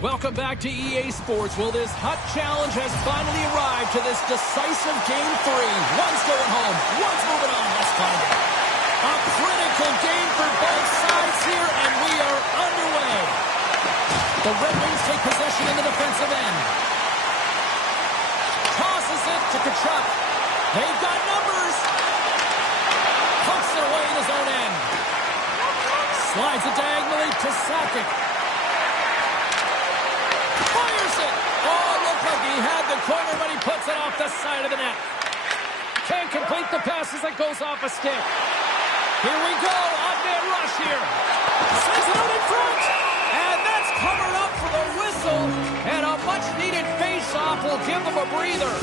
Welcome back to EA Sports. Well, this hot challenge has finally arrived to this decisive Game 3. One's going home, one's moving on. Let's find out. A critical game for both sides here, and we are underway. The Red Wings take possession in the defensive end. Tosses it to Kachuk. They've got numbers. Puts it away in his own end. Slides it diagonally to Sakic. Fires it! Oh, looked like he had the corner, but he puts it off the side of the net. Can't complete the pass as it goes off a stick. Here we go, up-man rush here. Sends it out in front, and that's covered up for the whistle, and a much-needed face-off will give them a breather.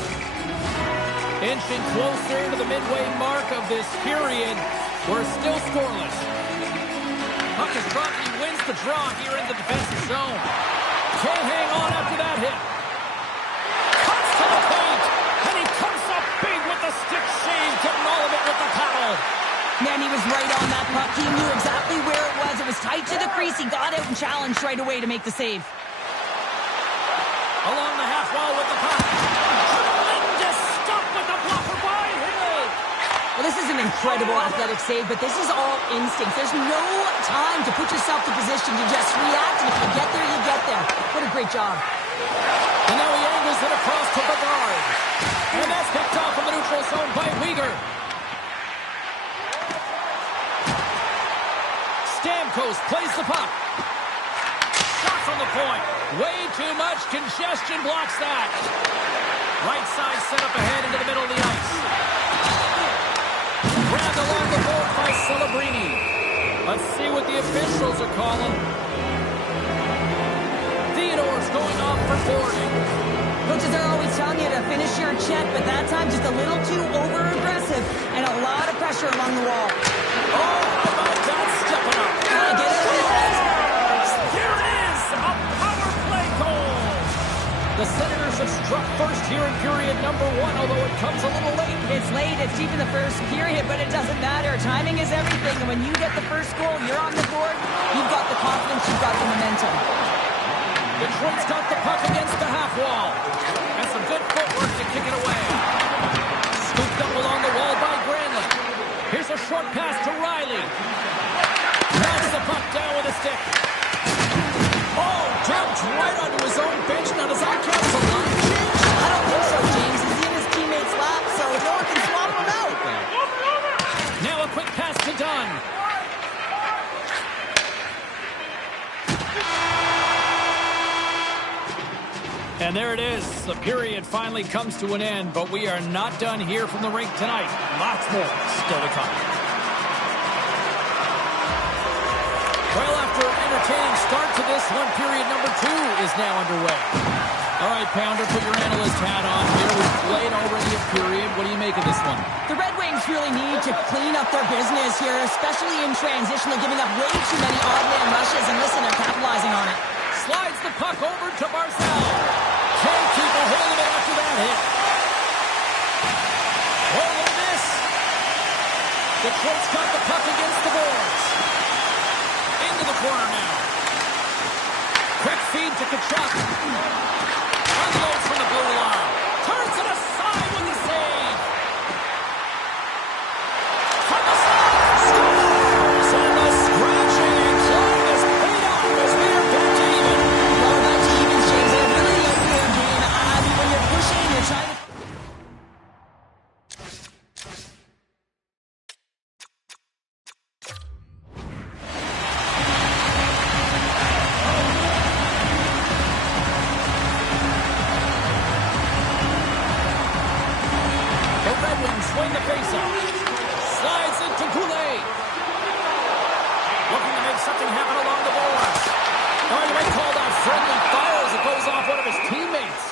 Inching closer to the midway mark of this period. We're still scoreless. Puck is dropped, he wins the draw here in the defensive zone. Can't hang on after that hit. Cuts to the paint, and he comes up big with the stick save, getting all of it with the paddle. Man, he was right on that puck. He knew exactly where it was. It was tight to the crease. He got out and challenged right away to make the save. Along the half wall with the puck. Tremendous stuff with the blocker by Hill. Well, this is an incredible athletic save, but this is all instinct. There's no time to put yourself in position to just react, and if you get there, you get there. What a great job. And now he angles it across to Bedard. And that's picked off in the neutral zone by Weegar. Stamkos plays the puck. Shot from the point. Way too much congestion blocks that. Right side set up ahead into the middle of the ice. Grabbed along the board by Celebrini. Let's see what the officials are calling. Theodore's going off for boarding. Coaches are always telling you to finish your check, but that time just a little too over-aggressive and a lot of pressure along the wall. Oh, how about that stepping up? Get it in. Here it is, a power play goal. The Senators have struck first here in period number 1, although it comes a little late. It's late, it's deep in the first period, but it doesn't matter. Timing is everything, and when you get the first goal, you're on the board, you've got the confidence, you've got the momentum. Detroit's got the puck against the half wall. And some good footwork to kick it away. Scooped up along the wall by Granlund. Here's a short pass to Riley. Knocks the puck down with a stick. Oh, dumped right onto his own bench. Now does that count as a line change? I don't think so, James. He's in his teammate's lap, so no one can swap him out. Now a quick pass to Dunn. And there it is. The period finally comes to an end, but we are not done here from the rink tonight. Lots more still to come. Well, after an entertaining start to this one, period number 2 is now underway. All right, Pounder, put your analyst hat on here. We've played already a period. What do you make of this one? The Red Wings really need to clean up their business here, especially in transition. They're giving up way too many odd man rushes, and listen, they're capitalizing on it. Slides the puck over to Barzal. Can't keep a hold of it after that hit. Oh, look at this. Detroit's got the puck against the boards. Into the corner now. Quick feed to Kachuk. Unloads from the blue line. Turns it aside with the save. From the side. Scores! And the scratching and clawing is paid off as we are back to even. Well, back to even, James. I really like their game. I mean, when you're pushing, you're trying to... Swing the face-off. Slides into Goulet. Looking to make something happen along the boards. Oh, you may call that friendly fire as it goes off one of his teammates.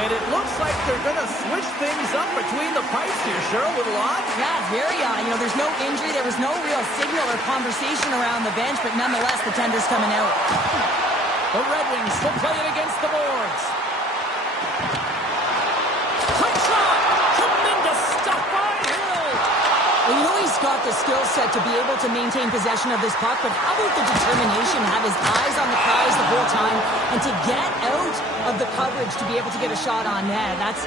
And it looks like they're going to switch things up between the pipes here, Cheryl. A little odd. Yeah, very odd. You know, there's no injury. There was no real signal or conversation around the bench, but nonetheless, the tender's coming out. The Red Wings still playing against the boards. Quick shot! Tremendous stop by Hill! Well, you know he's got the skill set to be able to maintain possession of this puck, but how about the determination, have his eyes on the prize the whole time, and to get out of the coverage to be able to get a shot on net. That's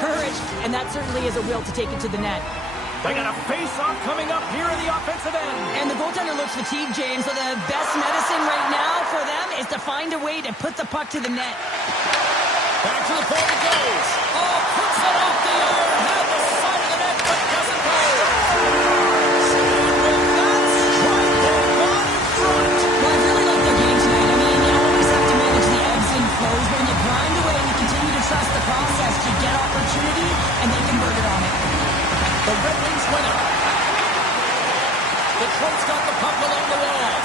courage, and that certainly is a will to take it to the net. They got a face-off coming up here in the offensive end. And the goaltender looks fatigued, James, so the best medicine right now for them is to find a way to put the puck to the net. Back to the point it goes. Oh, puts it off the iron. Had the side of the net, but doesn't go. And with that strike, they've gone in front. Well, I really like their game tonight. I mean, you always have to manage the ebbs and flows. When you grind away and you continue to trust the process, you get opportunity, and they convert it on it. The Red Wings win it. Detroit's got the puck along the wall.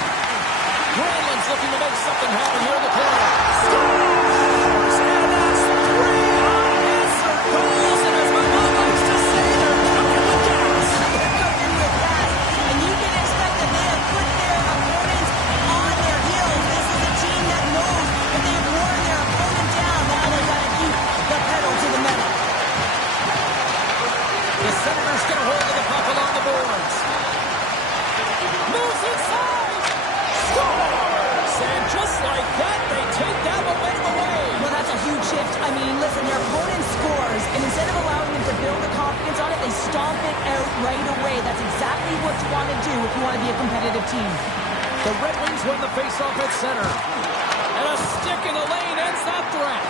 Granlund's looking to make something happen here in the corner. Scores! And that's 3 unanswered goals. And as my mom likes to say, they're cooking with gas. They're cooking with gas. And you can expect that they have put their opponents on their heels. This is a team that knows if they've worn their opponent down, now they've got to keep the pedal to the metal. The Senators get a hold of the puck along the boards. Moves inside. Scores! And just like that, they take that momentum away. Well, that's a huge shift. I mean, listen, their opponent scores, and instead of allowing them to build the confidence on it, they stomp it out right away. That's exactly what you want to do if you want to be a competitive team. The Red Wings win the faceoff at center. And a stick in the lane ends that threat.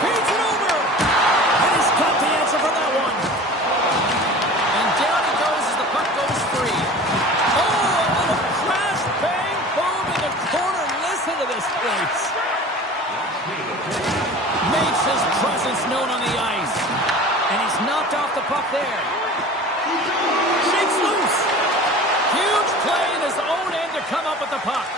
Feeds it over. And he's got the answer for that one. And down he goes as the puck goes free. Oh, a little crash, bang, boom in the corner. Listen to this place. Makes his presence known on the ice. And he's knocked off the puck there. Shakes loose. Huge play in his own end to come up with the puck.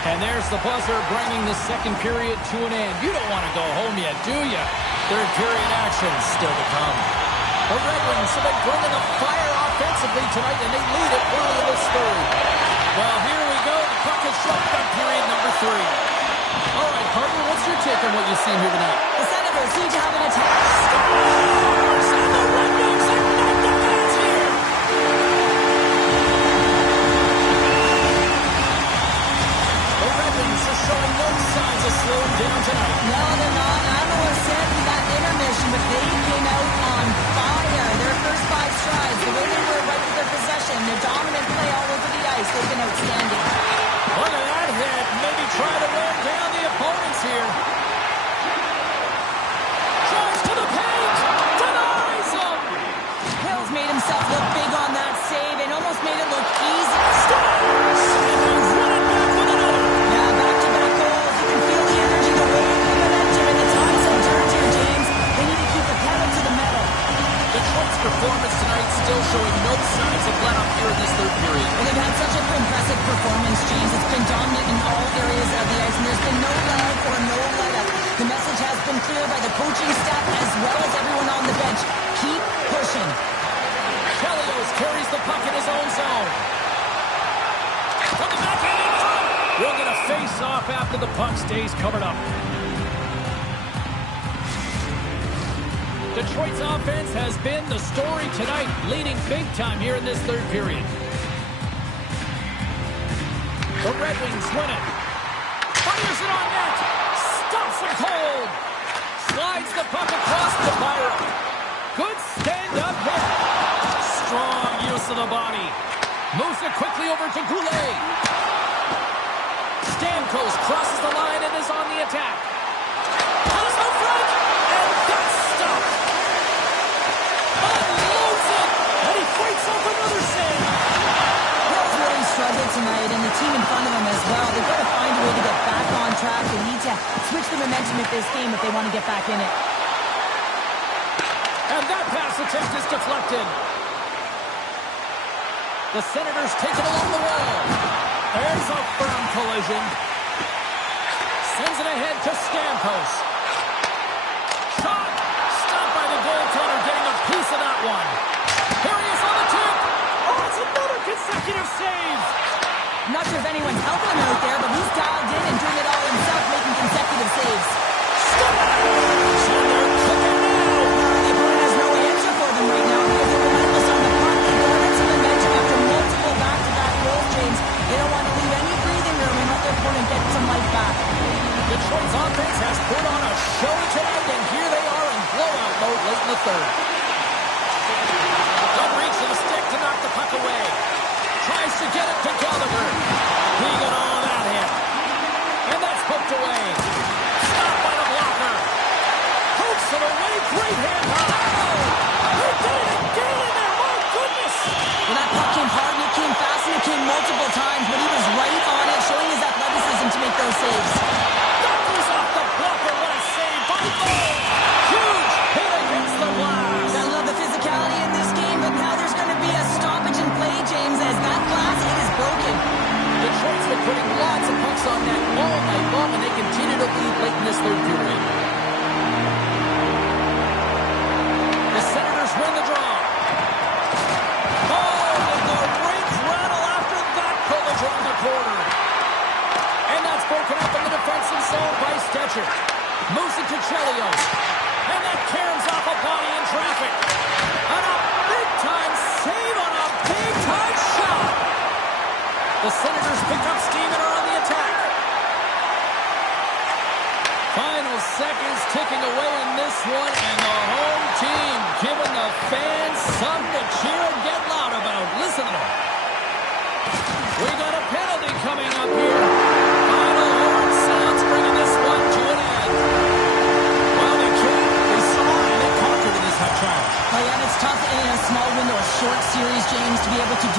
And there's the buzzer bringing the second period to an end. You don't want to go home yet, do you? Third period action still to come. The Red Wings have been bringing the fire offensively tonight, and they lead it early in this third. Well, here we go. The puck is shoved on period number 3. All right, partner, what's your take on what you've seen here tonight? The Senators need to have an attack. Scores! And the Red Wings ignite the fans here. The Red Wings are showing no signs of slowing down tonight. No, they're not. I don't know what said in that intermission, but they came out on fire. Their first 5 strides, the way they were right with their possession, their dominant play all over the ice, they've been outstanding. Look at that hit. Maybe try to wear down the opponents here. Tries to the pass. still showing no signs of let up here in this third period. Well, they've had such an impressive performance, James. It's been dominant in all areas of the ice, and there's been no let or no let up. The message has been clear by the coaching staff as well as everyone on the bench. Keep pushing. Chelios carries the puck in his own zone. From the backhand in front. We'll get a face-off after the puck stays covered up. Detroit's offense has been the story tonight, leading big time here in this third period. The Red Wings win it. Fires it on net. Stops him cold. Slides the puck across to Byron. Good stand-up hit. Strong use of the body. Moves it quickly over to Goulet. Stamkos crosses the line and is on the attack. Has no front. And that's stopped. Unloads it. And he fights off another save. They've really struggled tonight, and the team in front of them as well. They've got to find a way to get back on track. They need to switch the momentum of this game if they want to get back in it. And that pass attempt is deflected. The Senators take it along the wall. There's a firm collision. Sends it ahead to Stamkos. Shot. Stopped by the goaltender, getting a piece of that one. Here he is on the tip. Oh, it's another consecutive save. I'm not sure if anyone's helping him out there, but he's dialed in and doing it all himself, making consecutive saves. Stop. So they're cooking now. The opponent has no answer for them right now because they're relentless on the puck. They garnered some momentum after multiple back-to-back goals, James. They don't want to leave any breathing room and let their opponent get some life back. Detroit's offense has put on a show tonight, and here they are in blowout mode late in the third. Good reach to the stick to knock the puck away. Tries to get it to Gallagher. He got all of that hit. And that's hooked away. Stopped by the blocker. Hooks it away. Great hand. Oh! He did it again in there. My goodness. Well, that puck came hard and it came fast and it came multiple times, but he was right on it, showing his athleticism to make those saves. That goes off the blocker. What a save by Cole. Huge hit against the glass. I love the physicality in this game, but now there's going to be a stoppage in play, James, as that glass, it is broken. Detroit's been putting lots of pucks on net all night long, and they continue to lead late in this third period. The Senators win the draw. Oh, and the rings rattle after that collision on the corner. And that's broken up in the defensive zone by Stetcher. Moves it to Chelios. And that caroms off a body in traffic. And a big-time save on a big-time shot. The Senators pick up steam and are on the attack. Final seconds ticking away in this one, and the home team giving the fans something to cheer and get loud about. Listen to them. We got a penalty coming up here. Final horn sounds, bringing this one to an end. Well, they saw and they conquered in this hot trash. Oh, yeah, and it's tough in a small window, a short series, James, to be able to do.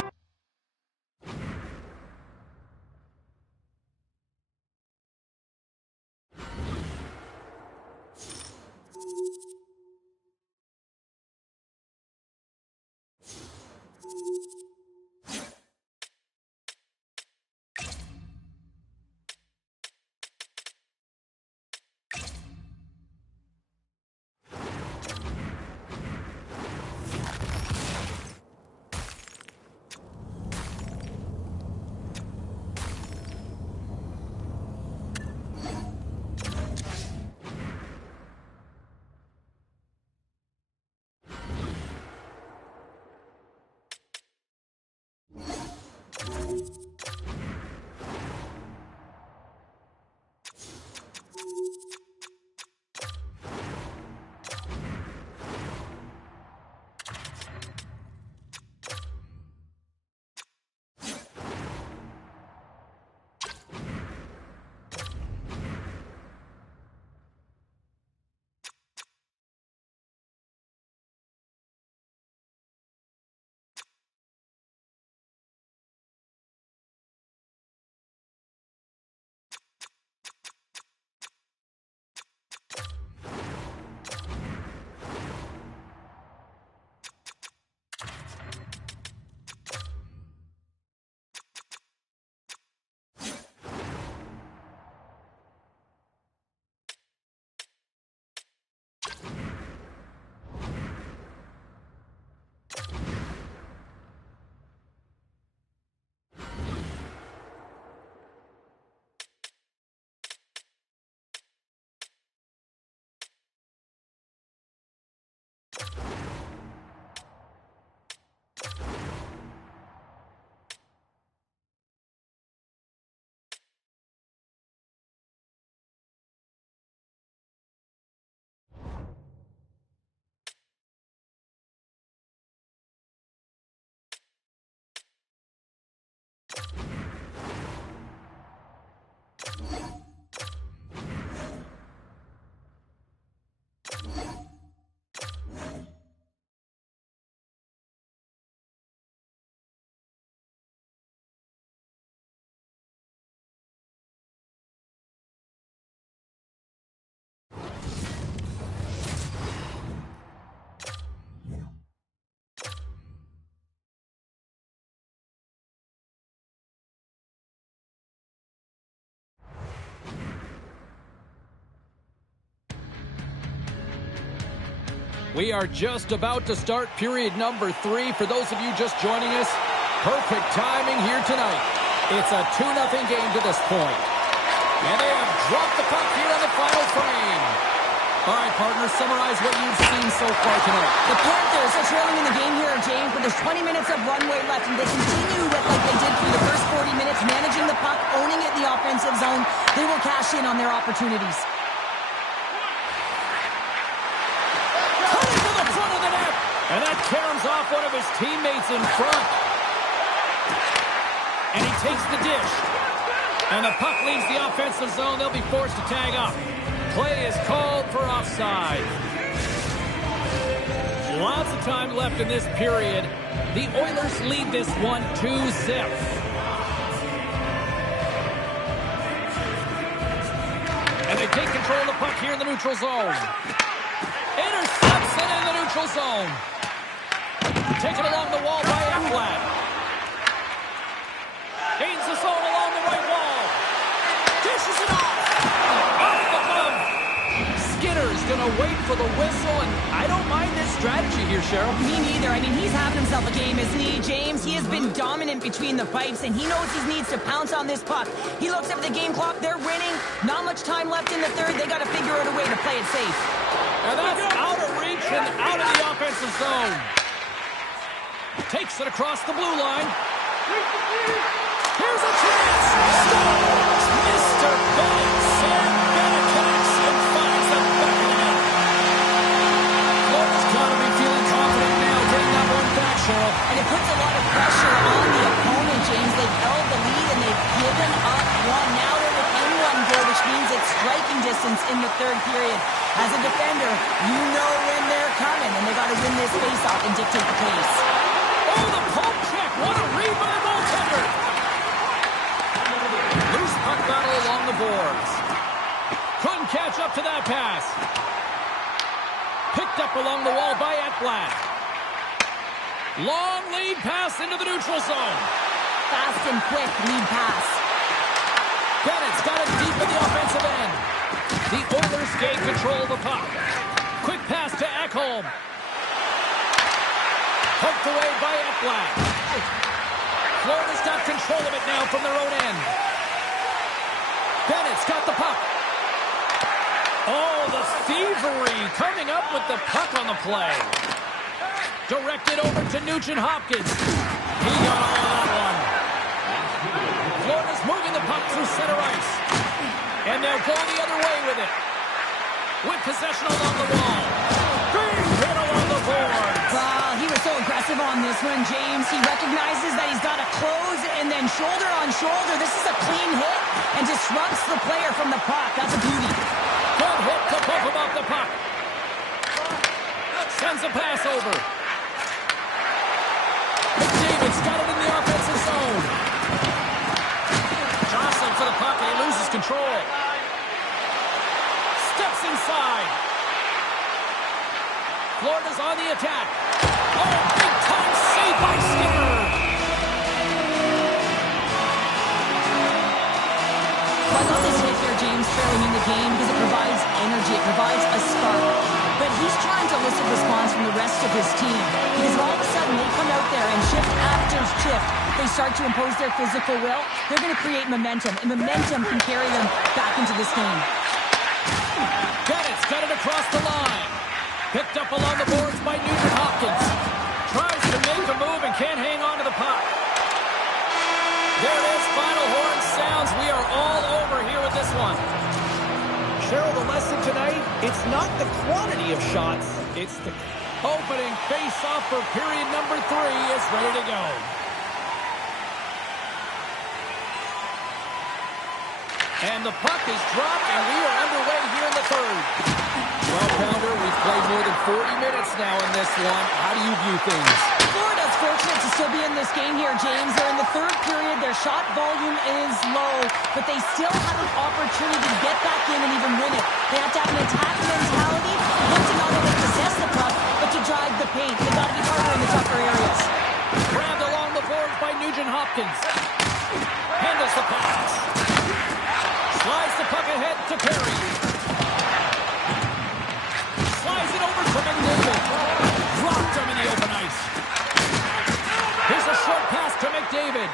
We are just about to start period number 3. For those of you just joining us, perfect timing here tonight. It's a 2-0 game to this point. And they have dropped the puck here on the final frame. All right, partners, summarize what you've seen so far tonight. The Panthers are trailing in the game here, James, but there's 20 minutes of runway left, and they continue with like they did through the first 40 minutes, managing the puck, owning it in the offensive zone. They will cash in on their opportunities. And that caroms off one of his teammates in front. And he takes the dish. And the puck leaves the offensive zone. They'll be forced to tag up. Play is called for offside. Lots of time left in this period. The Oilers lead this one 2-0. And they take control of the puck here in the neutral zone. Intercepts it in the neutral zone. Taken along the wall by Ekblad. Gains the zone along the right wall. Dishes it off. Off the glove. Skinner's going to wait for the whistle, and I don't mind this strategy here, Cheryl. Me neither. I mean, he's having himself a game, isn't he, James? He has been dominant between the pipes, and he knows he needs to pounce on this puck. He looks at the game clock. They're winning. Not much time left in the third. They got to figure out a way to play it safe. And that's out of reach and out of the offensive zone. Takes it across the blue line. Here's a chance. Scores! Mr. Bennett. Sam Bennett connects and finds the back of the net. Florida's got to be feeling confident now, getting that one back, Cheryl. And it puts a lot of pressure on the opponent, James. They've held the lead and they've given up one. Now they're within one goal, which means it's striking distance in the third period. As a defender, you know when they're coming, and they got to win this faceoff and dictate the pace. Oh, the poke check. What a read by the goaltender. Loose puck battle along the boards. Couldn't catch up to that pass. Picked up along the wall by Ekblad. Long lead pass into the neutral zone. Fast and quick lead pass. Bennett's got it deep in the offensive end. The Oilers gain control of the puck. Quick pass to Ekholm. Poked away by Ekblad. Florida's got control of it now from their own end. Bennett's got the puck. Oh, the thievery coming up with the puck on the play. Directed over to Nugent-Hopkins. He got all of that one. Florida's moving the puck through center ice. And they'll go the other way with it. With possession along the wall. Big hit along the boards. Wow, he was so aggressive on this one, James. He recognizes that he's got to close and then shoulder on shoulder. This is a clean hit and disrupts the player from the puck. That's a beauty. Good hit to bump him off the puck. Sends a pass over. McDavid's got it in the offensive zone. Jostling for the puck and he loses control. Steps inside. Florida's on the attack. Oh, big time save by Skinner. Well, I love this hit here, James, trailing in the game because it provides energy. It provides a spark. But he's trying to elicit response from the rest of his team because all of a sudden they come out there and shift after shift. They start to impose their physical will. They're going to create momentum, and momentum can carry them back into this game. Bennett's got it across the line. Picked up along the boards by Nugent Hopkins. Tries to make a move and can't hang on to the puck. There it is. Final horn sounds. We are all over here with this one. Cheryl, the lesson tonight, it's not the quantity of shots, it's the... Opening face-off for period number 3 is ready to go. And the puck is dropped, and we are underway here in the third. Well, Pounder, we've played more than 40 minutes now in this one. How do you view things? Florida's fortunate to still be in this game here, James. They're in the third period. Their shot volume is low, but they still have an opportunity to get back in and even win it. They have to have an attack mentality. They have to not only possess the puck, but to drive the paint. They've got to be harder in the tougher areas. Grabbed along the boards by Nugent Hopkins. Handles the pass. Slides the puck ahead to Perry. Slides it over to McDavid. Dropped him in the open ice. Here's a short pass to McDavid.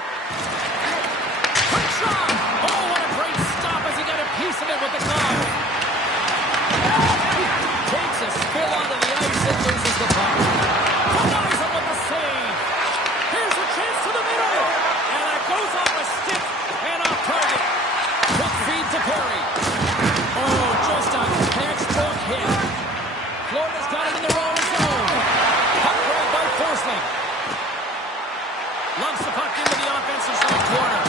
Quick shot! Oh, what a great stop as he got a piece of it with the glove. Takes a spill onto the ice and loses the puck. Denies him with the save. Here's a chance to the middle. And that goes off a stick and off target. Quick feed to Perry. Oh, just a textbook hit. Florida's got it in their own zone. Puck grab by Forsling. Lumps the puck into the offensive side corner.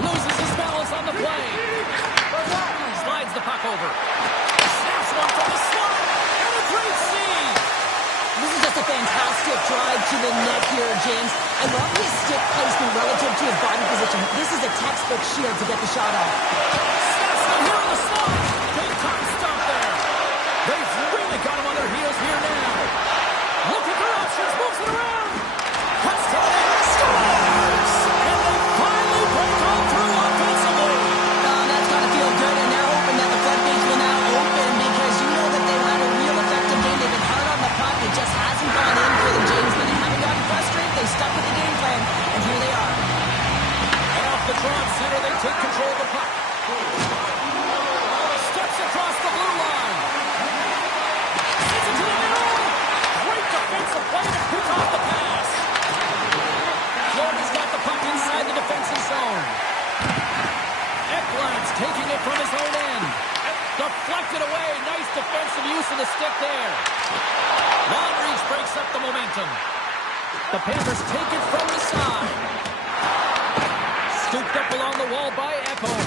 Loses his balance on the play. Slides the puck over. Snaps one from the slot. And a great save. This is just a fantastic drive to the net here, James. I love his stick placement relative to his body position. This is a textbook shield to get the shot off. Snaps one here in the slot. Big time stop there. They've really got him on their heels here now. Look at their options. Moves it around. Cuts to the net. Scores! And they finally break on through offensively. That's got to feel good, and they're hoping that the floodgates will now open because you know that they've had a real effective game. They've been hard on the puck. It just hasn't gone in for them, James, but they haven't gotten frustrated. They stuck with the game plan, and here they are. And off the draw center, they take control of the puck. Steps across the blue line. Sends it to the middle. Great defensive play to pick off the pass. Florida's got the puck inside the defensive zone. Ekland's taking it from his own end. Deflected away. Nice defensive use of the stick there. Long reach breaks up the momentum. The Panthers take it from the side. Scooped up along the wall by Ekholm.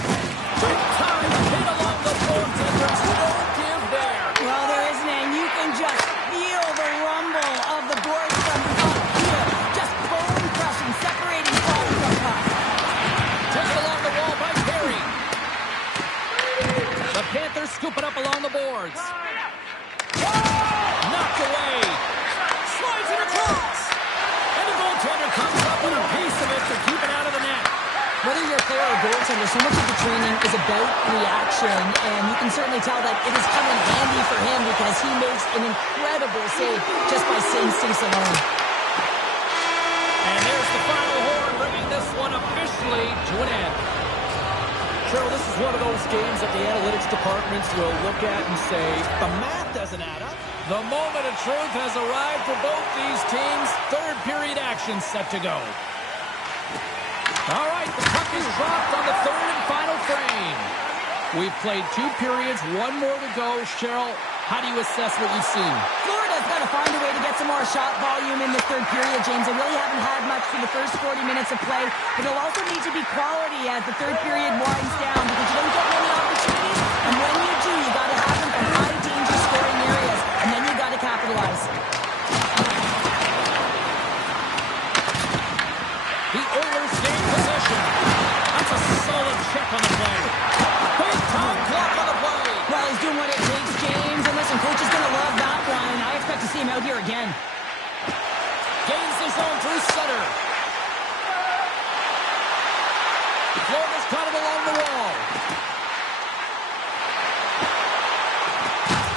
Big time hit along the boards, and there's no give there. Well, there isn't, and you can just feel the rumble of the boards from up here. Just bone crushing, separating puck from puck. Taken along the wall by Perry. The Panthers scoop it up along the boards. Knocked away. Slides it across. And the goaltender comes up with a piece of it to keep it out of the net. Whether you're a player or a goaltender, so much of the training is about reaction, and you can certainly tell that it has come in handy for him because he makes an incredible save just by instincts alone. And there's the final horn, bringing this one officially to an end. Cheryl, this is one of those games that the analytics departments will look at and say, the math doesn't add up. The moment of truth has arrived for both these teams. Third period action set to go. All right, the puck is dropped on the third and final frame. We've played 2 periods, 1 more to go. Cheryl, how do you assess what you've seen? Florida's got to find a way to get some more shot volume in the third period, James. They really haven't had much for the first 40 minutes of play, but it'll also need to be quality as the third period winds down because you don't get many opportunities, and when you do, you got to have them from high danger scoring areas, and then you got to capitalize. The Oilers gain possession. That's a solid check on the play. Big time block on the play. Well, he's doing what it takes, James, and listen, coach is going to love that one. I expect to see him out here again. Gains the zone through center. Florida's got it along the wall.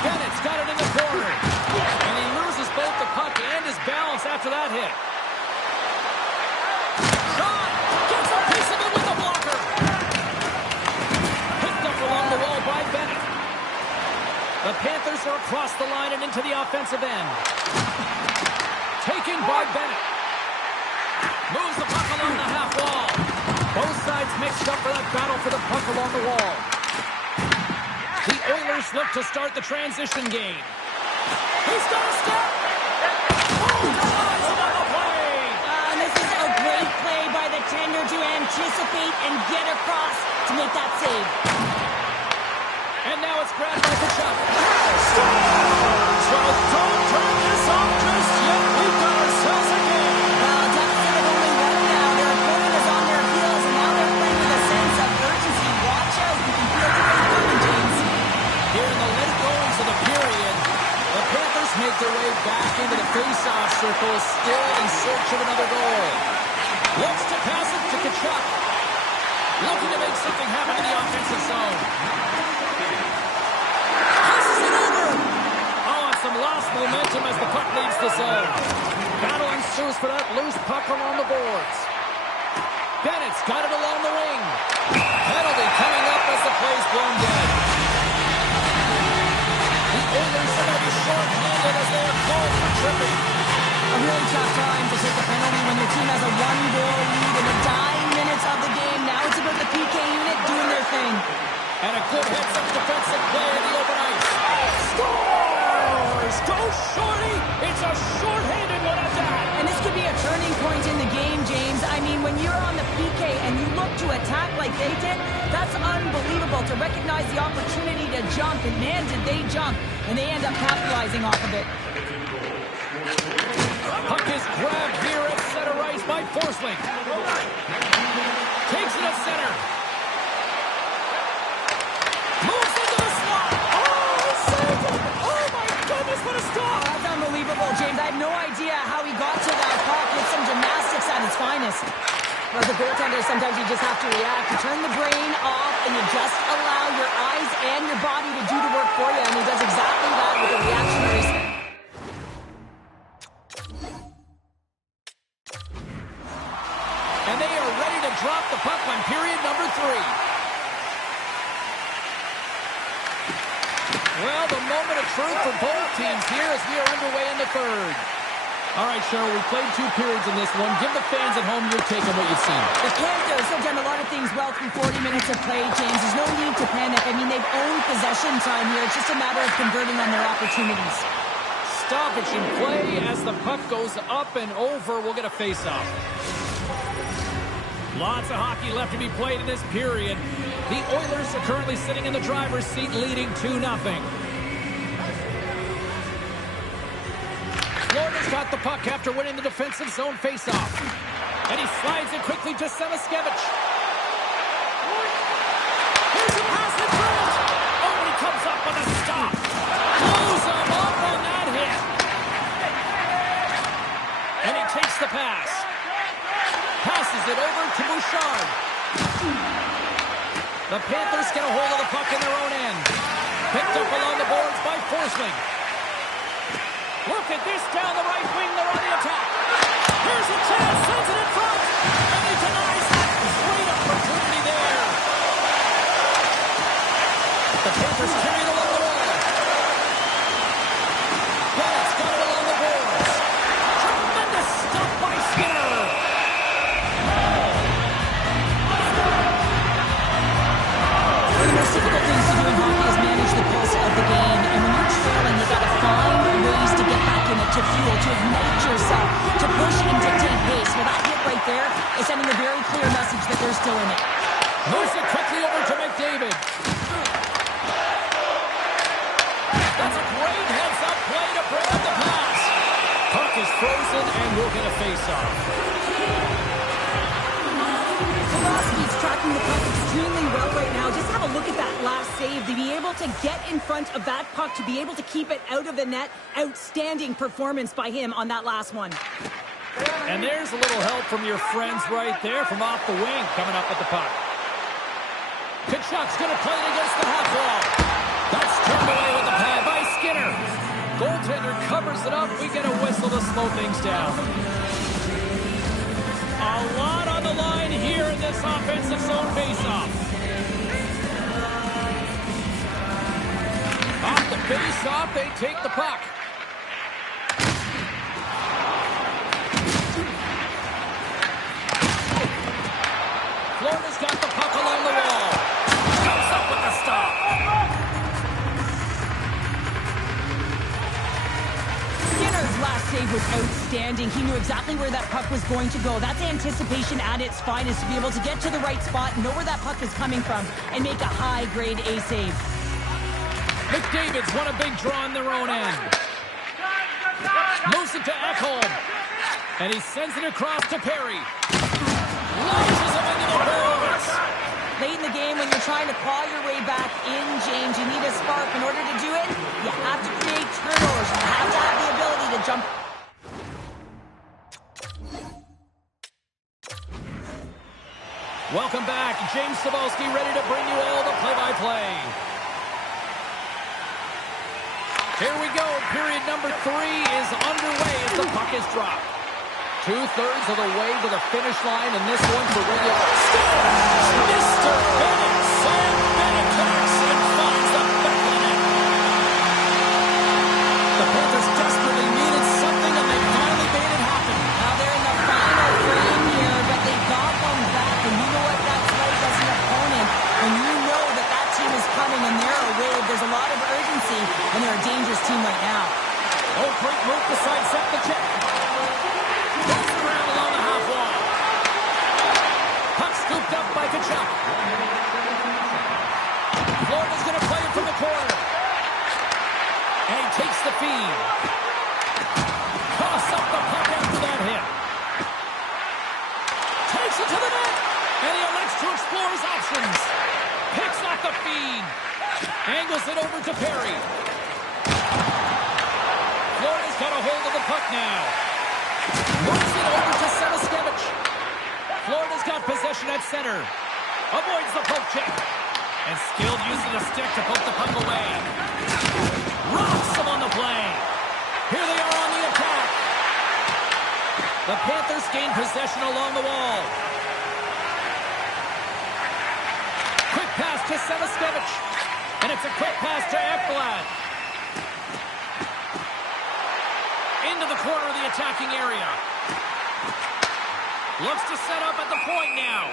Bennett's got it in the corner. And he loses both the puck and his balance after that hit. Shot! Gets a piece of it with the blocker. Picked up along the wall by Bennett. The The Panthers are across the line and into the offensive end. Taken by Bennett. Moves the puck along the half wall. Both sides mixed up for that battle for the puck along the wall. The Oilers look to start the transition game. He's got a step. Oh, drives him on the play. And this is a great play by the tender to anticipate and get across to make that save. And now it's grabbed by Kachuk. Scores! Well, don't turn this off just yet. We've got ourselves a game. Well, deficit of only one now. Their opponent is on their heels, and now they're playing with a sense of urgency. Watch out. You can feel the game coming, James. Here in the late goings of the period, the Panthers make their way back into the face-off circle, still in search of another goal. Looks to pass it to Kachuk. Looking to make something happen in the offensive zone. Passes it over. Oh, and some lost momentum as the puck leaves the zone. Battle ensues for that loose puck along the boards. Bennett's got it along the wing. Penalty coming up as the play's blown dead. The Oilers are going to be short-handed as they are called for tripping. A really tough time to take a penalty when your team has a one-goal lead in the dying minutes of the game. Now it's about the PK unit doing their thing. And a good heads-up defensive play in the open ice. Scores! Go Shorty! It's a short-handed one at that. And this could be a turning point in the game, James. I mean, when you're on the PK and you look to attack like they did, that's unbelievable to recognize the opportunity to jump. And man, did they jump. And they end up capitalizing off of it. Puck is grabbed here at center ice by Forsling. Takes it at center. Moves into the slot. Oh, saved it. Oh, my goodness, what a stop. That's unbelievable, James. I have no idea how he got to that puck. It's some gymnastics at its finest. As a goaltender, sometimes you just have to react. You turn the brain off, and you just allow your eyes and your body to do the work for you. And he does exactly that with a reactionary step. And they are ready to drop the puck on period number 3. Well, the moment of truth for both teams here as we are underway in the third. All right, Cheryl, we played 2 periods in this one. Give the fans at home your take on what you've seen. The Panthers have done a lot of things well through 40 minutes of play, James. There's no need to panic. I mean, they've owned possession time here. It's just a matter of converting on their opportunities. Stoppage in play as the puck goes up and over. We'll get a face-off. Lots of hockey left to be played in this period. The Oilers are currently sitting in the driver's seat, leading 2-0. Florida's got the puck after winning the defensive zone face-off. And he slides it quickly to Samaskevich. Here's a pass in front. Oh, and he comes up with a stop. Blows him up on that hit. And he takes the pass. Passes it over to Bouchard. The Panthers get a hold of the puck in their own end. Picked up along the boards by Forsling. Look at this down the right wing. They're on the attack. Here's a chance. Sends it in front. And he denies it. Great opportunity there. The Panthers carry it along the wall. Bennett's got it along the boards. Tremendous stop by Skinner. One of the most difficult things to do in hockey is manage the pulse of the game. And when you're trailing, you got to find ways to get back in it, to fuel, to ignite yourself, to push and dictate pace. Well, that hit right there is sending a very clear message that they're still in it. Moves it quickly over to McDavid. That's a great heads-up play to bring up the pass. Puck is frozen and we'll get a face-off. Kowalski's tracking the puck extremely well right now. Just have a look at that last save. To be able to get in front of that puck, to be able to keep it out of the net, outstanding performance by him on that last one. And there's a little help from your friends right there from off the wing coming up with the puck. Kachuk's going to play it against the half wall. That's turned away with the pad by Skinner. Goaltender covers it up. We get a whistle to slow things down. A lot on the line here in this offensive zone faceoff. Off the face off, they take the puck. Florida's got the puck along the wall. Comes up with the stop. Skinner's last save was outstanding. He knew exactly where that puck was going to go. That's anticipation at its finest, to be able to get to the right spot, know where that puck is coming from, and make a high-grade A save. McDavid's won a big draw on their own end. Moves it to Ekholm. And he sends it across to Perry. Launches him into the boards. Late in the game, when you're trying to claw your way back in, James, you need a spark. In order to do it, you have to create turnovers. You have to have the ability to jump. Welcome back. James Cybulski ready to bring you all the play-by-play. Here we go. Period number 3 is underway as the puck is dropped. 2/3 of the way to the finish line, and this one for William. Mr. Bennett, Sam Bennett attacks and finds the back of the net. The Panthers desperately needed something, and they finally made it happen. Now they're in the final frame here, but they got one back, and you know what that's like as an opponent. When you know that that team is coming and they're away, there's a lot of urgency, and they're a dangerous team right now. Oh, great move to sidestep the check. Goes around along the half wall. Puck scooped up by Kachuk. Florida's going to play it from the corner. And he takes the feed. Toss up the puck after that hit. Takes it to the net. And he elects to explore his options. Picks off the feed. Angles it over to Perry. Florida's got a hold of the puck now. Moves it over to Semiskevich. Florida's got possession at center. Avoids the poke check. And skilled using a stick to poke the puck away. Rocks him on the play. Here they are on the attack. The Panthers gain possession along the wall. Quick pass to Semiskevich. And it's a quick pass to Ekblad. Into the corner of the attacking area. Looks to set up at the point now.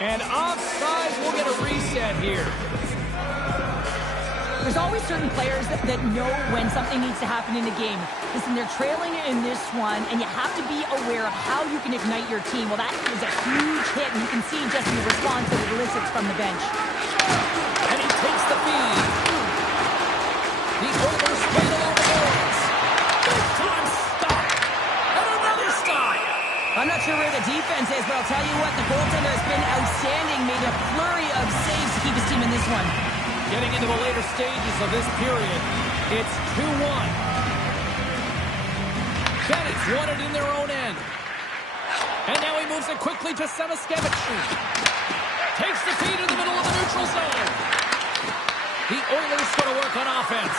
And offside, we'll get a reset here. There's always certain players that know when something needs to happen in a game. Listen, they're trailing in this one, and you have to be aware of how you can ignite your team. Well, that is a huge hit, and you can see just in the response that it elicits from the bench. And he takes the feed. The Oilers play along the boards. Big time stop. And another stop. I'm not sure where the defense is, but I'll tell you what, the goaltender has been outstanding, made a flurry of saves to keep his team in this one. Getting into the later stages of this period, it's 2-1. Bennett's won it in their own end. And now he moves it quickly to Semiskevich. Takes the feed in the middle of the neutral zone. The Oilers going to work on offense.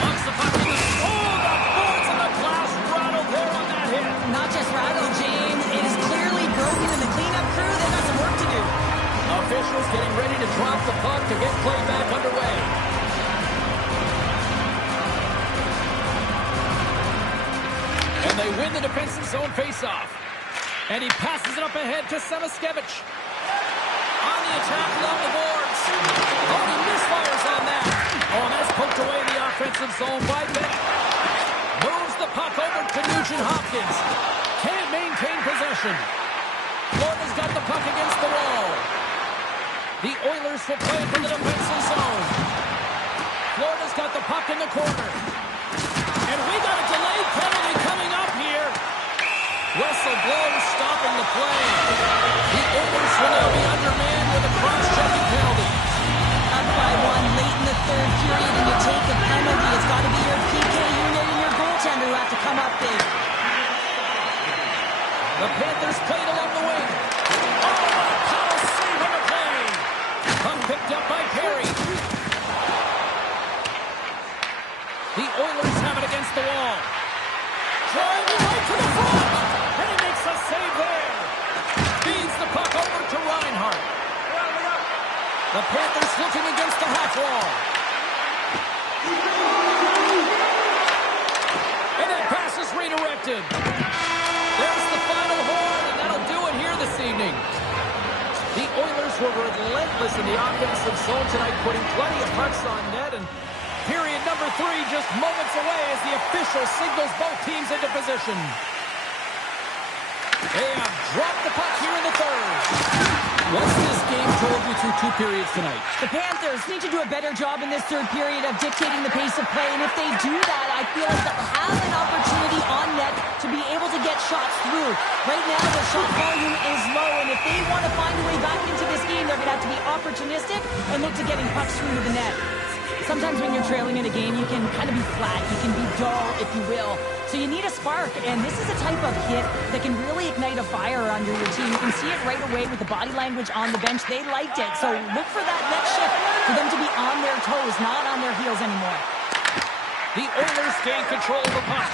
Knocks the puck in the... Oh, the boards and the glass rattled there on that hit. Not just rattled, James. It is clearly broken, and the cleanup crew, they've got some work to do. Officials getting ready to drop the puck to get play back underway. And they win the defensive zone faceoff. And he passes it up ahead to Semiskevich. On the attack along the boards. Oh, he misfires on that. Oh, and that's poked away in the offensive zone by Bennett. Moves the puck over to Nugent Hopkins. Can't maintain possession. Florida's got the puck against the wall. The Oilers will play it from the defensive zone. Florida's got the puck in the corner. And we got a delayed penalty coming up here. Whistle blows, stopping the play. The Oilers will now be undermanned with a cross-checking penalty. Up by one late in the third period, and you take a penalty. It's got to be your PK unit and your goaltender who have to come up big. The Panthers played along the wing. Oh, what a power save on the play. Puck picked up by Perry. The Oilers have it against the wall. Driving right to the front. And he makes a save there. Feeds the puck over to Reinhart. The Panthers looking against the half wall. good. There's the final horn, and that'll do it here this evening. The Oilers were relentless in the offensive zone tonight, putting plenty of pucks on net, and period number 3 just moments away as the official signals both teams into position. They have dropped the puck here in the third. What's this game told you through 2 periods tonight? The Panthers need to do a better job in this third period of dictating the pace of play, and if they do that, I feel like they'll have an opportunity on net to be able to get shots through. Right now, their shot volume is low, and if they want to find a way back into this game, they're going to have to be opportunistic and look to getting pucks through to the net. Sometimes when you're trailing in a game, you can kind of be flat. You can be dull, if you will. So you need a spark, and this is a type of hit that can really ignite a fire under your team. You can see it right away with the body language on the bench. They liked it. So look for that next shift for them to be on their toes, not on their heels anymore. The Oilers gain control of the puck.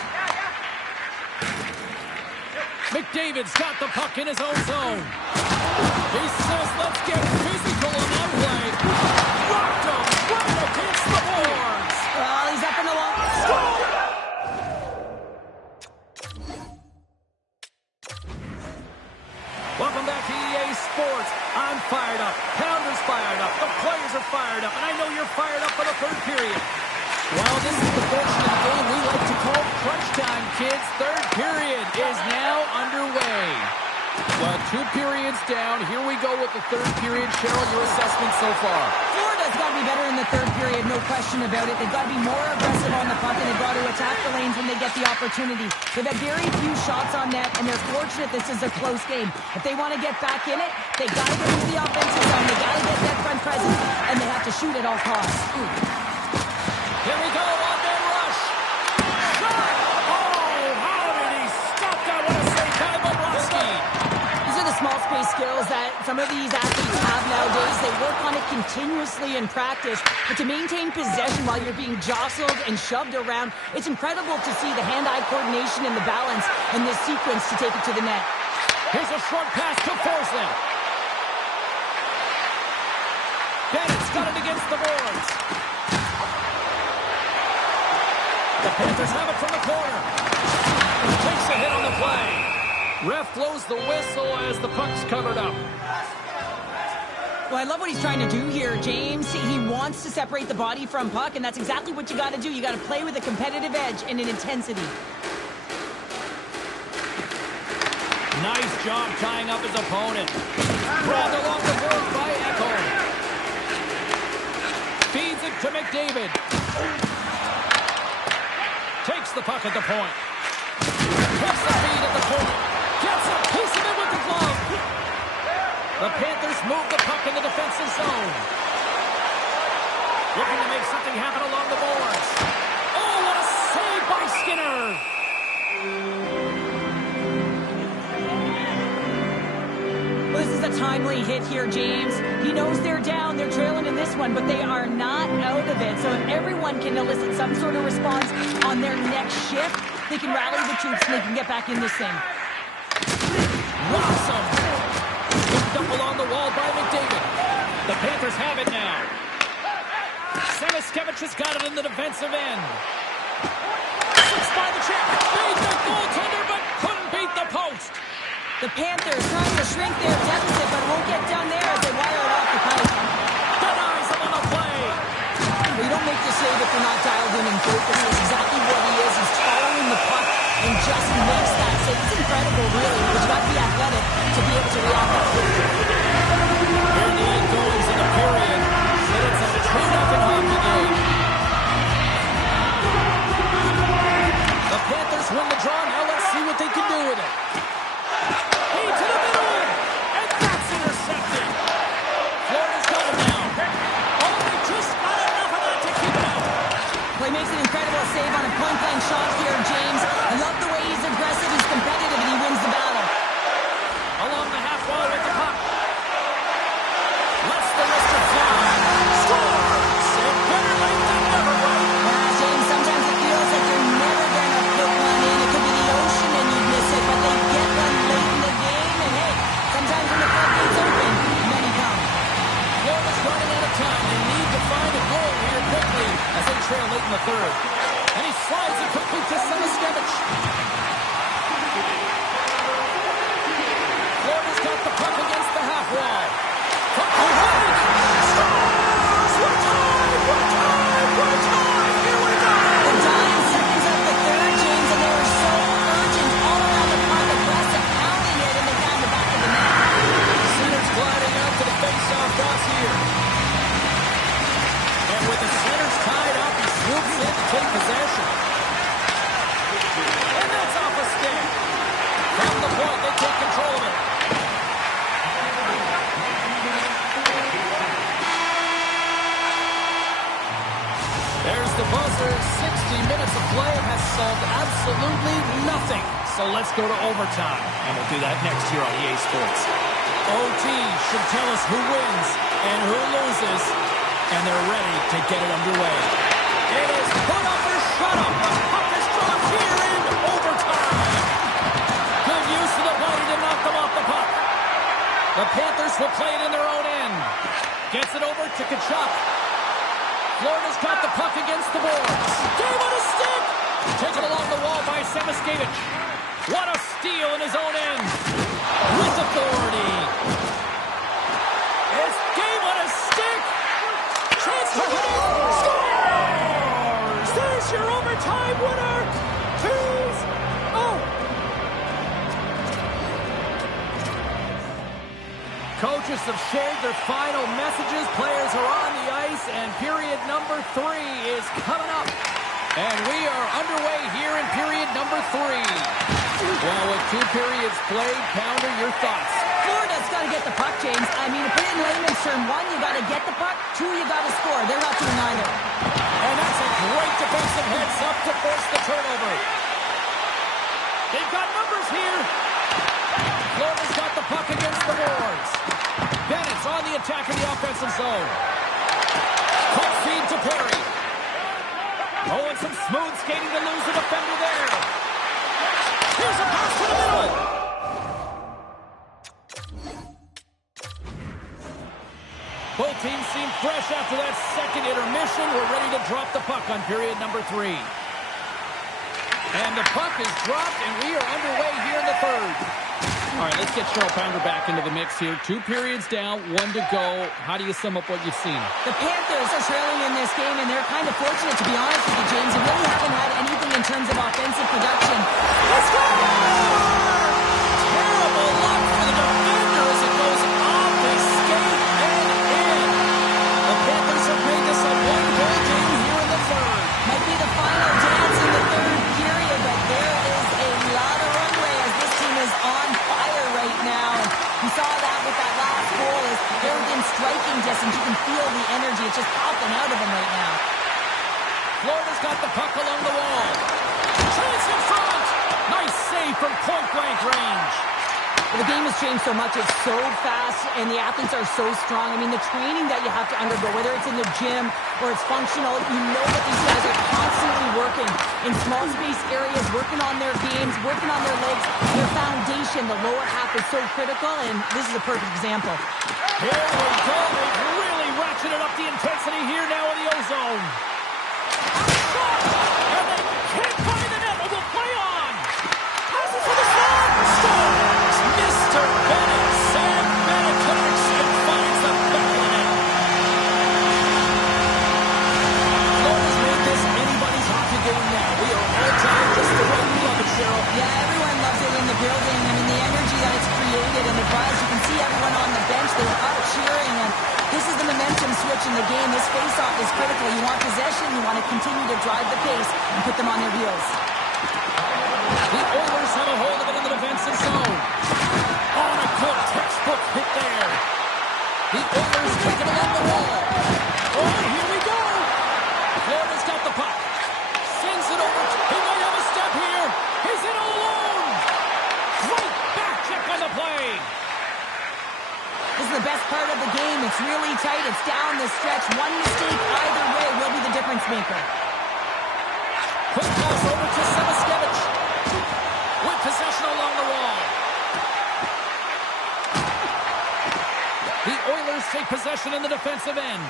McDavid's got the puck in his own zone. He says, let's get physical on that play. Rocked him right against the boards. Well, he's up and along. Score! Welcome back to EA Sports. I'm fired up. Pounder's fired up. The players are fired up. And I know you're fired up for the third period. Well, this is the portion of the game we like to call crunch time, kids. Third period is now underway. Well, 2 periods down. Here we go with the third period. Cheryl, your assessment so far? Florida's got to be better in the third period, no question about it. They've got to be more aggressive on the puck, and they've got to attack the lanes when they get the opportunity. They've had very few shots on net, and they're fortunate this is a close game. If they want to get back in it, they got to get into the offensive zone. They got to get net front presence, and they have to shoot at all costs. Here we go on their rush. Shot! Oh, how did he stop that? What a save by Bobrovsky. These are the small space skills that some of these athletes have nowadays. They work on it continuously in practice, but to maintain possession while you're being jostled and shoved around, it's incredible to see the hand-eye coordination and the balance in this sequence to take it to the net. Here's a short pass to Forsling. Bennett's got it against the boards. The Panthers have it from the corner. Takes a hit on the play. Ref blows the whistle as the puck's covered up. Well, I love what he's trying to do here, James. He wants to separate the body from puck, and that's exactly what you got to do. You got to play with a competitive edge and an intensity. Nice job tying up his opponent. Grabbed along the boards by Echo. Feeds it to McDavid. Takes the puck at the point. Takes the feed at the point. Gets a piece of it with the glove. The Panthers move the puck in the defensive zone. Looking to make something happen along the boards. Oh, what a save by Skinner. Well, this is a timely hit here, James. He knows they're down. They're trailing in this one, but they are not out of it. So if everyone can elicit some sort of response on their next shift, they can rally the troops and they can get back in this thing. Rocks him. Picked up along the wall by McDavid. The Panthers have it now. Semiskevich has got it in the defensive end. Six by the check. Beat the goaltender, but couldn't beat the post. The Panthers trying to shrink their deficit, but won't get done there as they wire it off the pipe. Denies him on the play. Well, you don't make the save if you're not dialed in and focused. That's exactly what he is. He's following the puck and just makes that save. It's incredible, really, but you got to be athletic to be able to react that quickly. Here in the end goings of the period, and it's a 2-0 hockey game. The Panthers win the draw. Now let's see what they can do with it. He to the middle, and that's intercepted. solved absolutely nothing. So let's go to overtime. And we'll do that next here on EA Sports. OT should tell us who wins and who loses. And they're ready to get it underway. It is put up or shut up. The puck is dropped here in overtime. Good use of the body to knock them off the puck. The Panthers will play it in their own end. Gets it over to Kachuk. Florida's got the puck against the boards. Game on a stick. Taken along the wall by Samoskevich. What a steal in his own end. With authority. It's game on a stick. Chance to win it. Scores! There's your overtime winner. 2-0. Coaches have shared their final messages. Players are on the ice, and period number 3 is coming up. And we are underway here in period number 3. Well, with 2 periods played, Pounder, your thoughts? Florida's got to get the puck, James. I mean, to put it in layman's term, 1, you got to get the puck. 2, you got to score. They're not doing either. And that's a great defensive heads-up to force the turnover. They've got numbers here. Florida's got the puck against the boards. Bennett's on the attack in the offensive zone. Quick feed to Perry. Oh, and some smooth skating to lose the defender there. Here's a pass to the middle. Both teams seem fresh after that second intermission. We're ready to drop the puck on period number 3. And the puck is dropped, and we are underway here in the third. All right, let's get Cheryl Pounder back into the mix here. 2 periods down, 1 to go. How do you sum up what you've seen? The Panthers are trailing in this game, and they're kind of fortunate, to be honest with you, James. They really haven't had anything in terms of offensive production. Let's go! Terrible luck for the defender as it goes off the skate and in. The Panthers have made this a 1-goal game here in the third. Might be the final dance in the third period, but there is a lot of runway as this team is on fire right now. You saw that with that last goal as they're within striking distance. You can feel the energy. It's just popping out of them right now. Florida's got the puck along the wall. Chance in front. Nice save from point-blank range. The game has changed so much. It's so fast, and the athletes are so strong. I mean, the training that you have to undergo, whether it's in the gym or it's functional, you know that these guys are constantly working in small space areas, working on their games, working on their legs. Their foundation, the lower half, is so critical, and this is a perfect example. Here we go. They've really ratcheted up the intensity here now in the ozone. Shot! And they can't find the net. It will play on. Passes for the slot. Scores! Mr. Bennett. Sam Bennett connects and finds the back of the net. Florida's made this anybody's hockey game now. We are all tied just the way we love it, Cheryl. Yeah, everyone loves it in the building. I mean, the energy that it's created and the buzz. You can see everyone on the bench. They were out cheering, and this is the momentum switch in the game. This face-off is critical. You want possession. You want to continue to drive the pace and put them on their heels. The Oilers have a hold of it in the defensive zone. On a good textbook hit there. The Oilers take it along the wall. Oh, here we go. Florida's got the puck. Sends it over. He might have a step here. He's in all alone. Great back check on the play. This is the best part of the game. It's really tight. It's down the stretch. One mistake either way will be the difference maker. Quick pass over to Samoskevich. With possession along the wall. The Oilers take possession in the defensive end.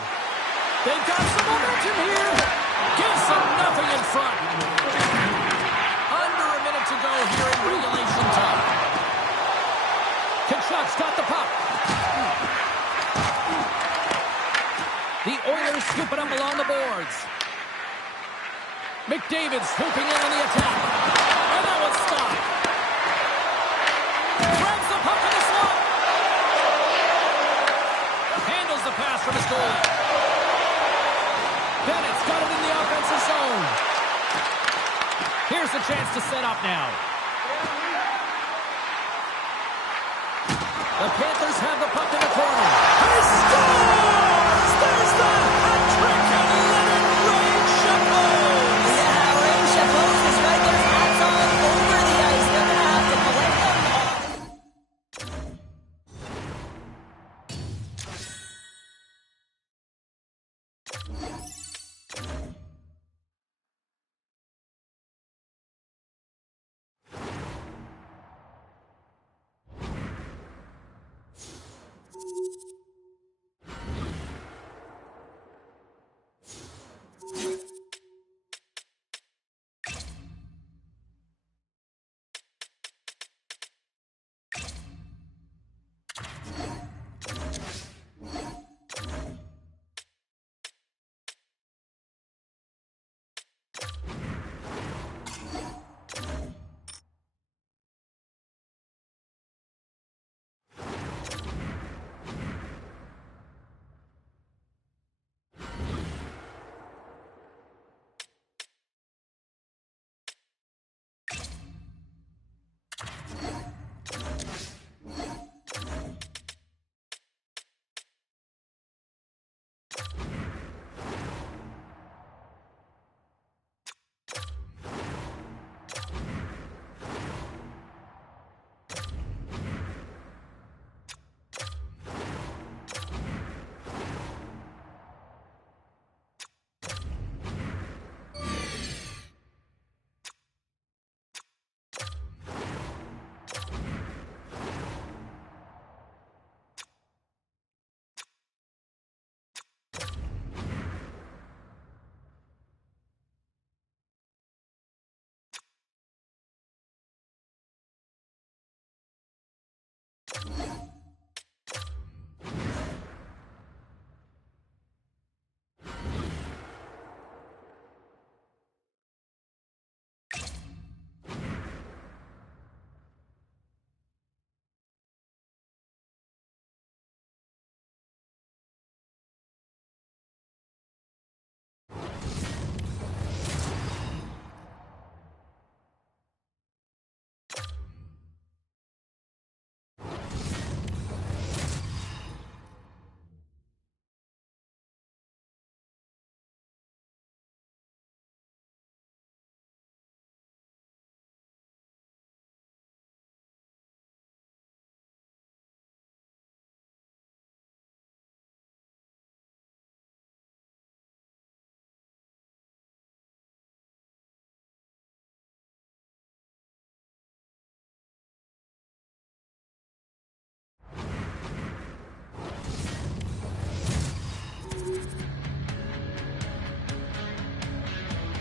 They've got some momentum here. Gives them nothing in front. Under a minute to go here in regulation time. Kachuk's got the puck. The Oilers scoop it up along the boards. McDavid's swooping in on the attack. And that one's stopped. Grabs the puck in the slot. Handles the pass from his goalie. Bennett's got it in the offensive zone. Here's a chance to set up now. The Panthers have the puck in the corner. He scores! There's the hat trick, and let it rain Chapeau! Yeah, Rain Chapeau is right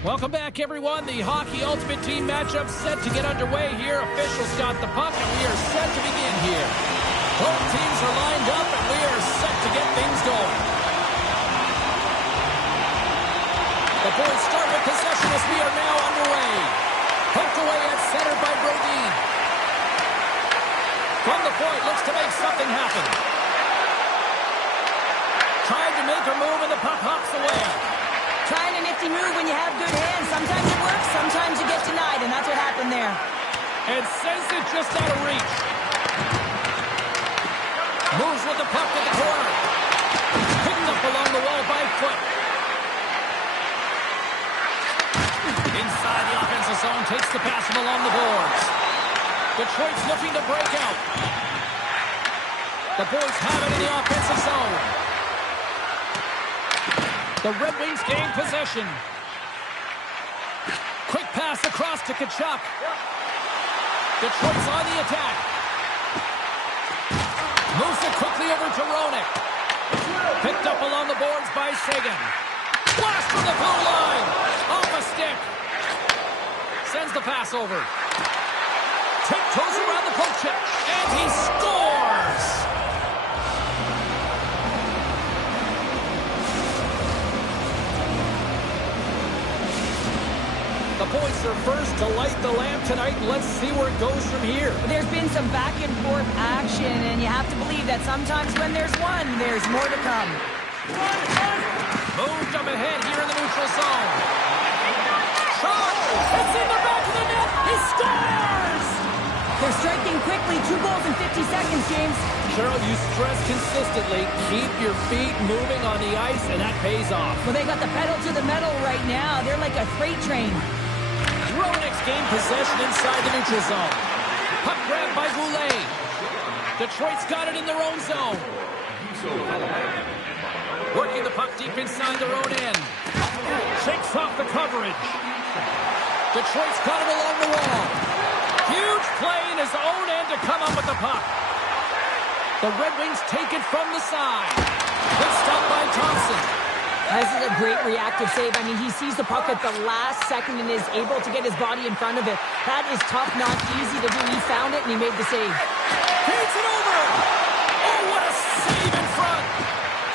Welcome back, everyone. The Hockey Ultimate Team matchup set to get underway here. Officials got the puck, and we are set to begin here. Both teams are lined up, and we are set to get things going. The boys start with possession as we are now underway. Poked away at center by Brodin. From the point, looks to make something happen. Tried to make a move, and the puck hops away. Trying a nifty move when you have good hands. Sometimes it works, sometimes you get denied, and that's what happened there. And sends it just out of reach. Moves with the puck to the corner. Picked up along the wall by foot. Inside the offensive zone, takes the pass from along the boards. Detroit's looking to break out. The boys have it in the offensive zone. The Red Wings gain possession. Quick pass across to Tkachuk. Detroit's on the attack. Moves it quickly over to Roenick. Picked up along the boards by Sagan. Blast from the blue line. Off a stick. Sends the pass over. Tiptoes around the poke check. And he scores! The boys are first to light the lamp tonight. Let's see where it goes from here. There's been some back and forth action, and you have to believe that sometimes when there's one, there's more to come. Moved up ahead here in the neutral zone. Shot! It's in the back of the net! He scores! They're striking quickly. 2 goals in 50 seconds, James. Cheryl, you stress consistently, keep your feet moving on the ice, and that pays off. Well, they got the pedal to the metal right now. They're like a freight train. Roenick's gained possession inside the neutral zone. Puck grabbed by Goulet. Detroit's got it in their own zone. Working the puck deep inside their own end. Shakes off the coverage. Detroit's got it along the wall. Huge play in his own end to come up with the puck. The Red Wings take it from the side. Good stop by Thompson. This is a great reactive save. I mean, he sees the puck at the last second and is able to get his body in front of it. That is tough, not easy to do. He found it, and he made the save. Takes it over! Oh, what a save in front!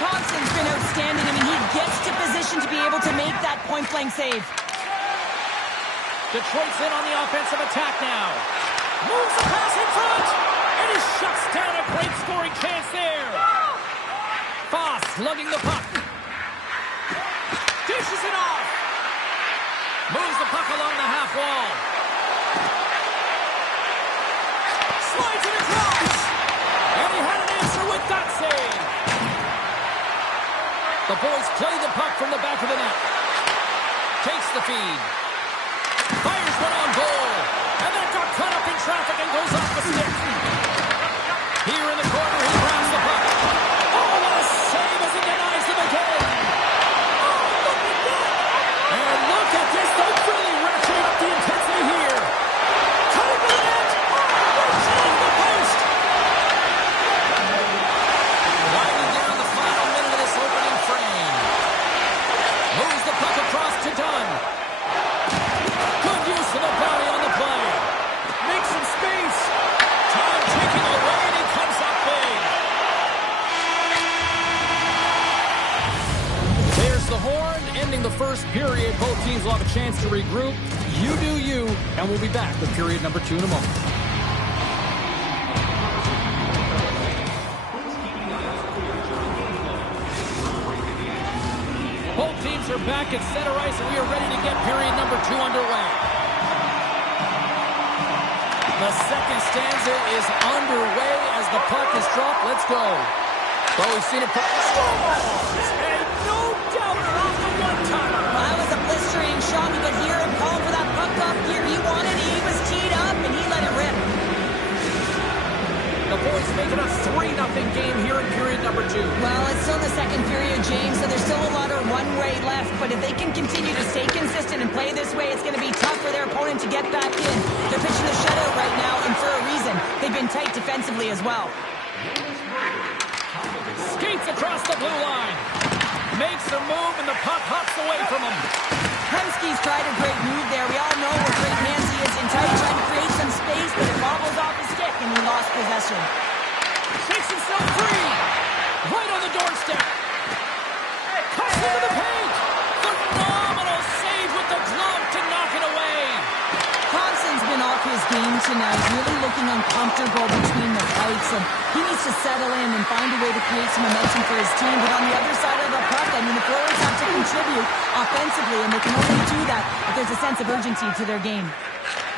Thompson's been outstanding. I mean, he gets to position to be able to make that point-blank save. Detroit's in on the offensive attack now. Moves the pass in front! And he shuts down a great scoring chance there. Foss lugging the puck. Dishes it off. Moves the puck along the half wall. Slides it across. And he had an answer with that save. The boys play the puck from the back of the net. Takes the feed. Fires one on goal. And that got caught up in traffic and goes off the stick. Here in the corner, he grabs the puck. Oh, what a save as he denies him again. And look at this, they're really ratcheting up the intensity here. Cutting to the net. Reaching the post. Winding down the final minute of this opening frame. Moves the puck across to Dunn. Good use of the body on the play. Makes some space. Time ticking away, and he comes up big. There's the horn, ending the first period. Both teams will have a chance to regroup. You do you, and we'll be back with period number 2 in a moment. Both teams are back at center ice, and we are ready to get period number 2 underway. The second stanza is underway as the puck is dropped. Let's go. Well, we've seen it. Scores! And no doubt off the one-timer. Well, that was a blistering shot. You could hear him calling for that puck up here. He wanted it. He was teed up, and he let it rip. The boys make it a 3-0 game here in period number 2. Well, it's still the second period, James, so there's still a lot of runway left. But if they can continue to stay consistent and play this way, it's going to be tough for their opponent to get back in. They're pitching the shutout right now, and for a reason. They've been tight defensively as well. Skates across the blue line. Makes a move, and the puck hops away from him. Hemsky's tried a great move there. We all know what great hands he is in tight, trying to create some space, but it bobbles off his stick, and he lost possession. Shakes himself free. Right on the doorstep. Cuts into the paint. Phenomenal save with the glove to knock it away. Thompson's been off his game tonight, really looking uncomfortable between the fights, and he needs to settle in and find a way to create some momentum for his team. But on the other side of the puck, I mean, the forwards have to contribute offensively, and they can only do that if there's a sense of urgency to their game.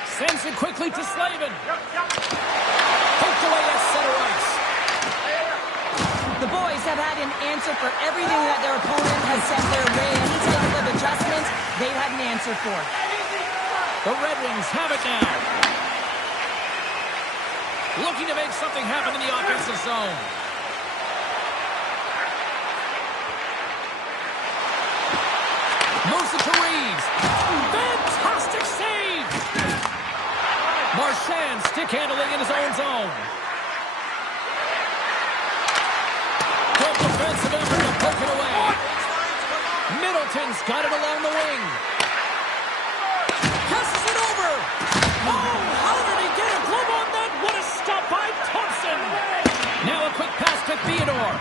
Sends it quickly to Slavin. Poked away at center ice. The boys have had an answer for everything that their opponent has sent their way. Any type of adjustments, they've had an answer for. The Red Wings have it now. Looking to make something happen in the offensive zone. Moves it to Reeves. Fantastic save! Marchand stick handling in his own zone. Good defensive effort to poke it away. Middleton's got it along the wing. Passes it over. Oh, how did he get a glove on that? What a stop by Thompson. Now a quick pass to Theodore.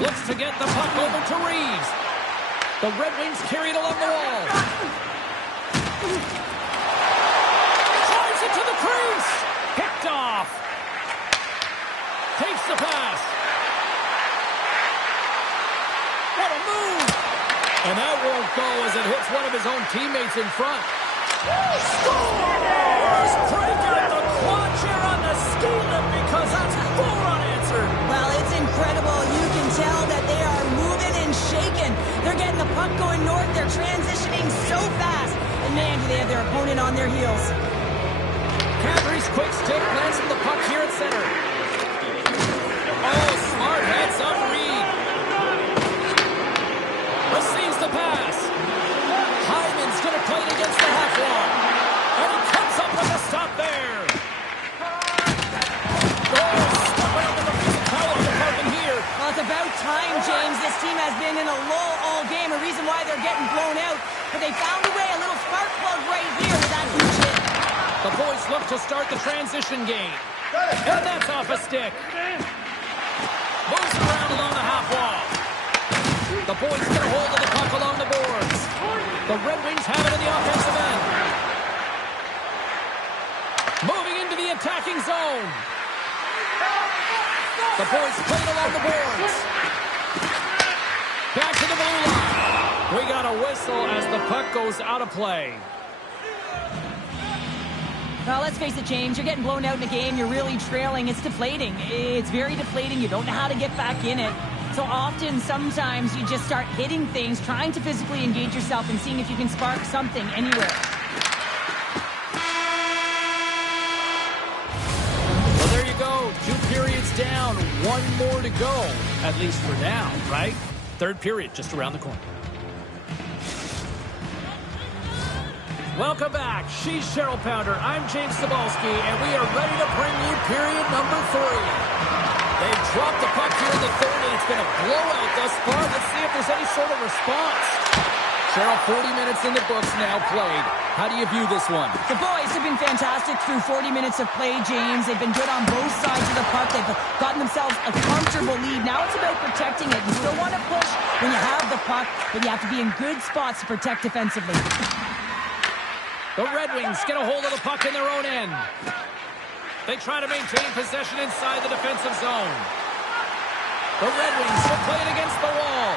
Looks to get the puck over to Reeves. The Red Wings carry it along the wall. Drives it to the crease. Picked off. Takes the pass. What a move. And that won't go as it hits one of his own teammates in front. Scores! Break out the quad chair on the ski lift because that's 4 unanswered. Well, it's incredible. You can tell that they are moving and shaking. They're getting the puck going north. They're transitioning so fast. And man, do they have their opponent on their heels. Cadry's quick stick lands from the puck here at center. Oh, smart heads up Reed. Receives the pass. Hyman's going to play it against the half wall. And he comes up with a stop there. Oh, stepping up in the physicality department here. Well, it's about time, James. This team has been in a lull all game, a reason why they're getting blown out. But they found a way, a little spark plug right here with that huge hit. The boys look to start the transition game. And that's off a stick. Moves it around along the half wall. The boys get a hold of the puck along the boards. The Red Wings have it in the offensive end. Moving into the attacking zone. The boys play it along the boards. Back to the blue line. We got a whistle as the puck goes out of play. Well, let's face it, James. You're getting blown out in a game. You're really trailing. It's deflating. It's very deflating. You don't know how to get back in it. So often, sometimes, you just start hitting things, trying to physically engage yourself and seeing if you can spark something anywhere. Well, there you go. 2 periods down. 1 more to go. At least for now, right? 3rd period just around the corner. Welcome back. She's Cheryl Pounder. I'm James Cebulski, and we are ready to bring you period number 3. They've dropped the puck here in the 3rd, and it's been a blowout thus far. Let's see if there's any sort of response. Cheryl, 40 minutes in the books now played. How do you view this one? The boys have been fantastic through 40 minutes of play, James. They've been good on both sides of the puck. They've gotten themselves a comfortable lead. Now it's about protecting it. You still want to push when you have the puck, but you have to be in good spots to protect defensively. The Red Wings get a hold of the puck in their own end. They try to maintain possession inside the defensive zone. The Red Wings will play it against the wall.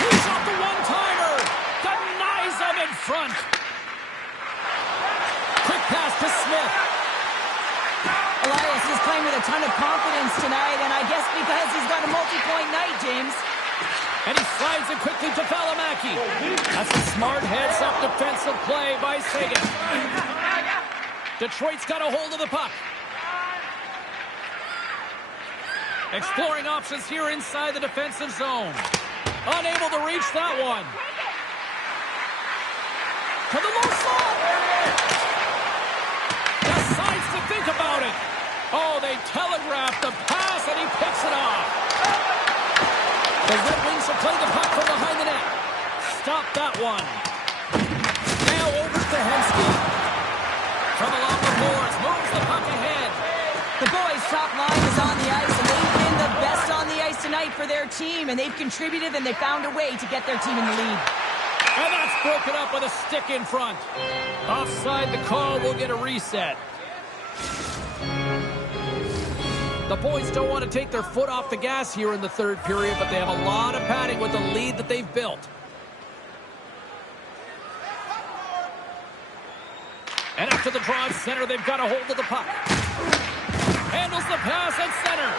He's off the one-timer. Denies them in front. Quick pass to Smith. Elias is playing with a ton of confidence tonight, and I guess because he's got a multi-point night, James. And he slides it quickly to Valimaki. That's a smart heads-up defensive play by Sagan. Detroit's got a hold of the puck. Exploring options here inside the defensive zone. Unable to reach that one. To the low slot. Decides to think about it. Oh, they telegraphed the pass, and he picks it off. The Red Wings will play the puck from behind the net. stop that one. Now over to Hensky. From along the boards, moves the puck ahead. The boys' top line is on the ice, and they've been the best on the ice tonight for their team, and they've contributed, and they found a way to get their team in the lead. And that's broken up with a stick in front. Offside the call, will get a reset. The boys don't want to take their foot off the gas here in the third period, but they have a lot of padding with the lead that they've built. And after the drive center, they've got a hold of the puck. Handles the pass at center.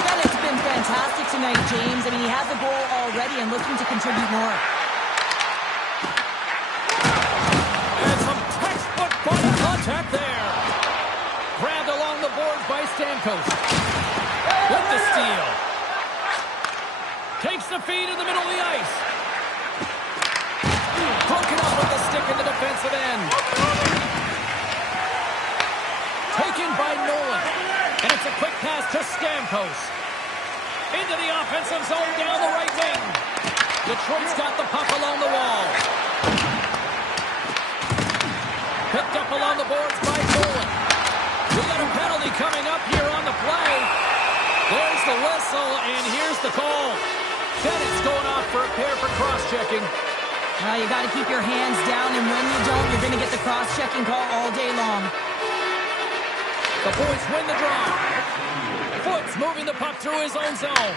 Bennett's been fantastic tonight, James. I mean, he has a goal already and looking to contribute more. And some textbook body contact there. Grabbed along the boards by Stamkos. With the steal. Takes the feed in the middle of the ice. Broken up with the stick in the defensive end. Taken by Nolan. And it's a quick pass to Stamkos. Into the offensive zone down the right wing. Detroit's got the puck along the wall. Picked up along the boards by Nolan. We got a penalty coming up here on the play. There's the whistle, and here's the call. Bennett's going off for a pair for cross-checking. You got to keep your hands down, and when you don't, you're going to get the cross-checking call all day long. The boys win the draw. Foots moving the puck through his own zone.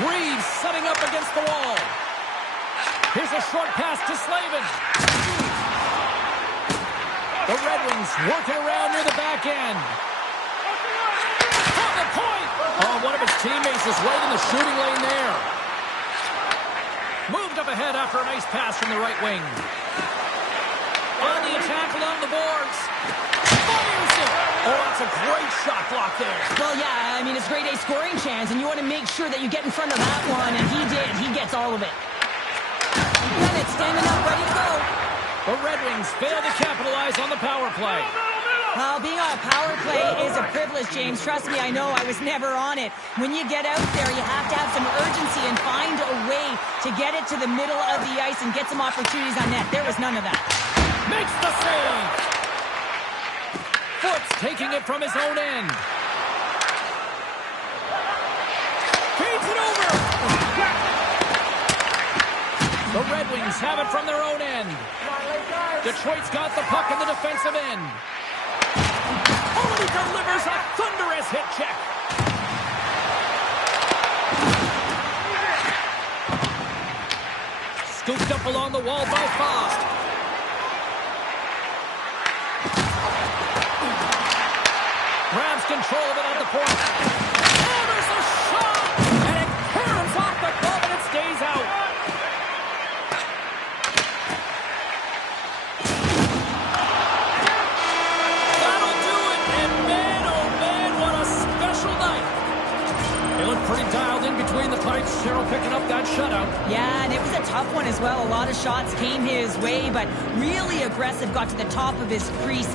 Reeves setting up against the wall. Here's a short pass to Slavin. The Red Wings working around near the back end. From the point! Oh, one of his teammates is right in the shooting lane there. Moved up ahead after a nice pass from the right wing. On the attack along the boards. Fires it! Oh, that's a great shot block there. Well, yeah, I mean, it's grade A scoring chance, and you want to make sure that you get in front of that one, and he did. He gets all of it. Bennett standing up, ready to go. The Red Wings fail to capitalize on the power play. Well, being on a power play is a privilege, James. Trust me, I know. I was never on it. When you get out there, you have to have some urgency and find a way to get it to the middle of the ice and get some opportunities on net. There was none of that. Makes the save. Foots taking it from his own end. Feeds it over. The Red Wings have it from their own end. Detroit's got the puck in the defensive end. Oh, he delivers a thunderous hit check. Scooped up along the wall by Faust. Grabs control of it at the point. Oh, there's a shot! And it curves off the glove and it stays out. That'll do it. And man, oh man, what a special night. He looked pretty dialed in between the pipes. Cheryl picking up that shutout. Yeah, and it was a tough one as well. A lot of shots came his way, but really aggressive. Got to the top of his crease.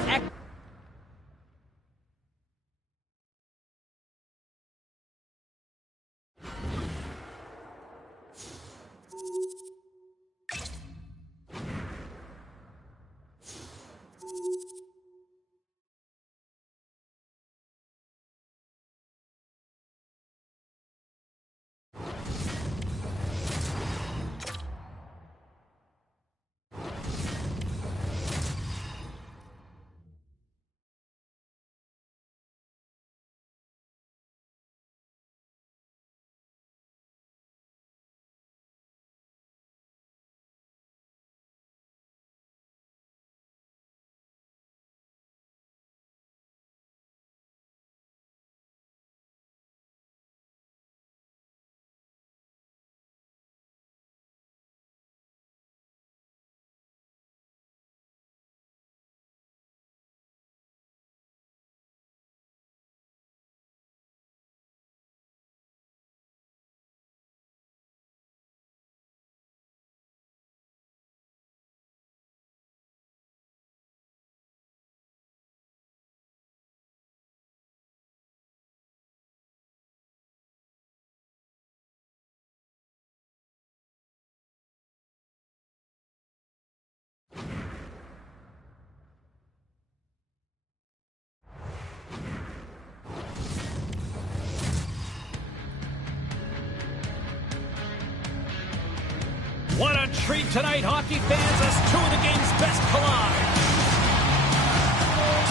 What a treat tonight, hockey fans, as two of the game's best collide.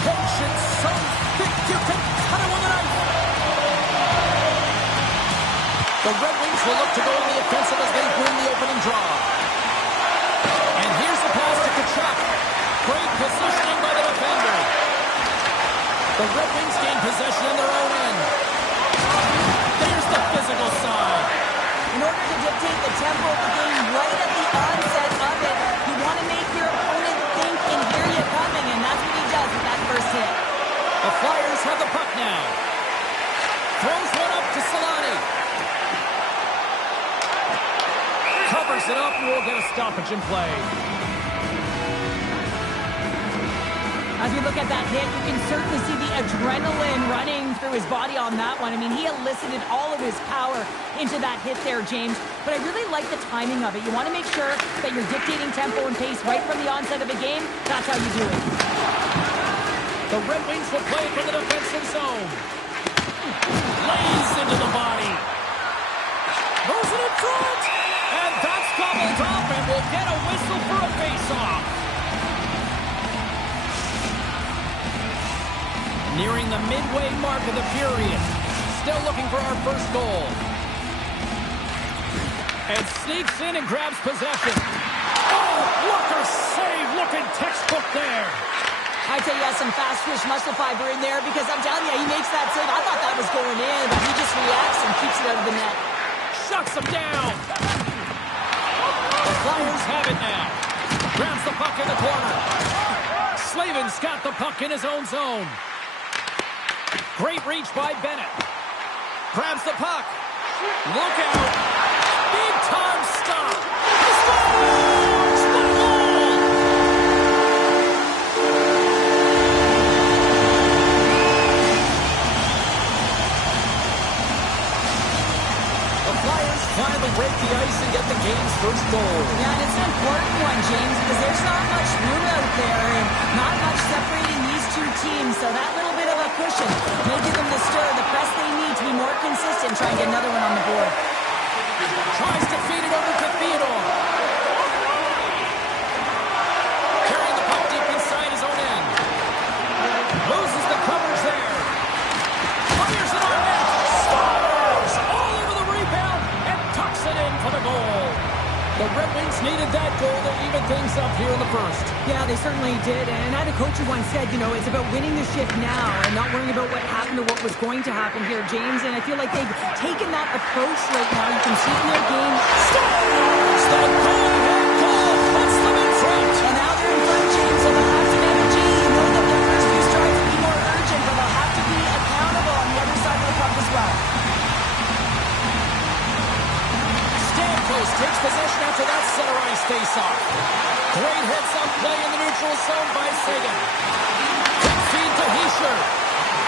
Tension so thick you can cut it with a knife. The Red Wings will look to go on the offensive as they win the opening draw. And here's the pass to Kachuk. Great positioning by the defender. The Red Wings gain possession in their own end. There's the physical side. In order to dictate the tempo of the game right at the onset of it, you want to make your opponent think and hear you coming, and that's what he does with that first hit. The Flyers have the puck now. Throws one up to Solani. Covers it up, and we'll get a stoppage in play. As we look at that hit, you can certainly see the adrenaline running through his body on that one. I mean, he elicited all of his power into that hit there, James. But I really like the timing of it. You want to make sure that you're dictating tempo and pace right from the onset of the game. That's how you do it. The Red Wings will play from the defensive zone. Lays into the body. Throws it in front. And that's gobbled up, and we'll get a whistle for a face-off. Nearing the midway mark of the period. Still looking for our first goal. And sneaks in and grabs possession. Oh, what a save. Looking textbook there. I'd say he has some fast twitch muscle fiber in there because I'm telling you, he makes that save. I thought that was going in, but he just reacts and keeps it out of the net. Shuts him down. The Flyers have it now. Grabs the puck in the corner. Slavin's got the puck in his own zone. Great reach by Bennett. Grabs the puck. Look out. Big time stop. He scores! What a goal! The Flyers finally break the ice and get the game's first goal. Yeah, and it's an important one, James, because there's not much room out there and not much separating these two teams. So that little bit of a cushion may give them the stir, the press they need to be more consistent, try and get another one on the board. Tries to feed it over to Theodore. Carrying the puck deep inside his own end. Loses the coverage there. Fires it on net. Scores! All over the rebound and tucks it in for the goal. The Red Wings needed that goal to even things up here in the first. Yeah, they certainly did. And I had a coach who once said, you know, it's about winning the shift now and not worrying about what happened or what was going to happen here, James. And I feel like they've taken that approach right now. You can see it in their game. Scores! The go-ahead goal puts them in front. And now they're in front, James, so they'll have some energy. You know that their first few strides will be more urgent, but they'll have to be accountable on the other side of the puck as well. Stamkos takes possession after that center ice face-off. Great heads-up play in the neutral zone by Sagan. Quick feed to Hischier.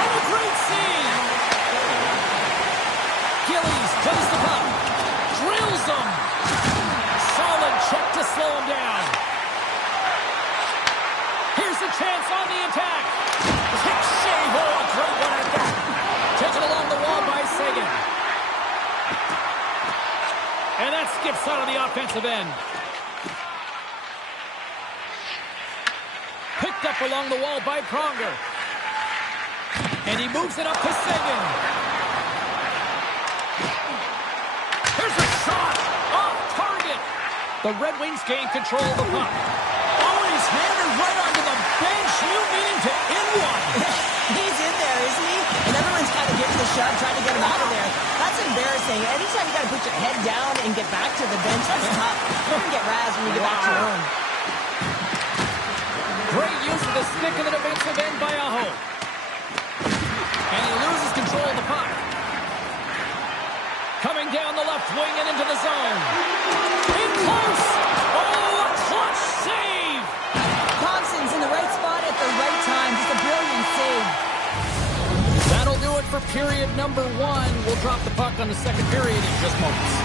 And a great save. Gillies plays the puck. Drills him. Solid check to slow him down. Here's a chance on the attack. Kick shave. Oh, a great one at that. Taken along the wall by Sagan. And that skips out of the offensive end. Picked up along the wall by Pronger. And he moves it up to Sagan. Here's a shot. Off target. The Red Wings gain control of the puck. Oh, and he's handed right onto the bench. You need him to in one. He's in there, isn't he? And everyone's kind of giving the shove, trying to get him out of there. That's embarrassing. Anytime you got to put your head down and get back to the bench, that's tough. You're going to get razzed when you get back to your own. Great use of the stick in the defensive end by Aho. And he loses control of the puck. Coming down the left wing and into the zone. In close. Oh, a clutch save. Thompson's in the right spot at the right time. Just a brilliant save. That'll do it for period number 1. We'll drop the puck on the second period in just moments.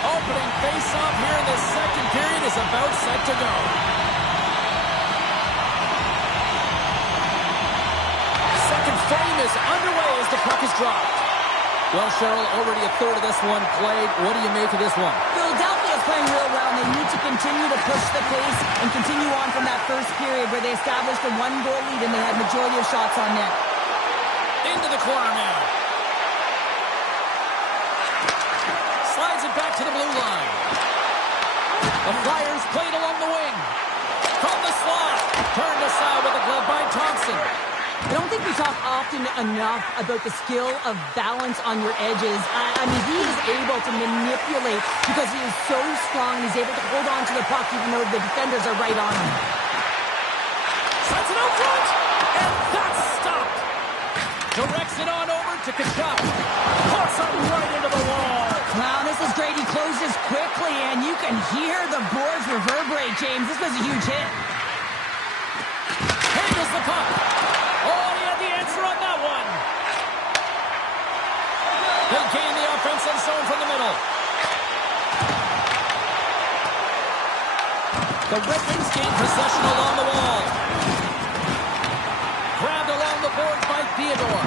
Opening face-off here in this second period is about set to go. Second frame is underway as the puck is dropped. Well, Cheryl, already a third of this one played. What do you make of this one? Philadelphia is playing real well, and they need to continue to push the pace and continue on from that first period where they established a one-goal lead and they had majority of shots on net. Into the corner now. Slides it back to the blue line. The Flyers played along the wing. From the slot. Turned aside with a glove by Thompson. I don't think we talk often enough about the skill of balance on your edges. I mean, he is able to manipulate because he is so strong. He's able to hold on to the puck even though the defenders are right on him. Sends it out front, and that's stopped. Directs it on over to Kachuk. Puts it right into the wall. Wow, this is great. He closes quickly, and you can hear the boards reverberate, James. This was a huge hit. Handles the puck. Oh, he had the answer on that one. They gain the offensive zone from the middle. The Red Wings gain possession along the wall. Grabbed along the boards by Theodore.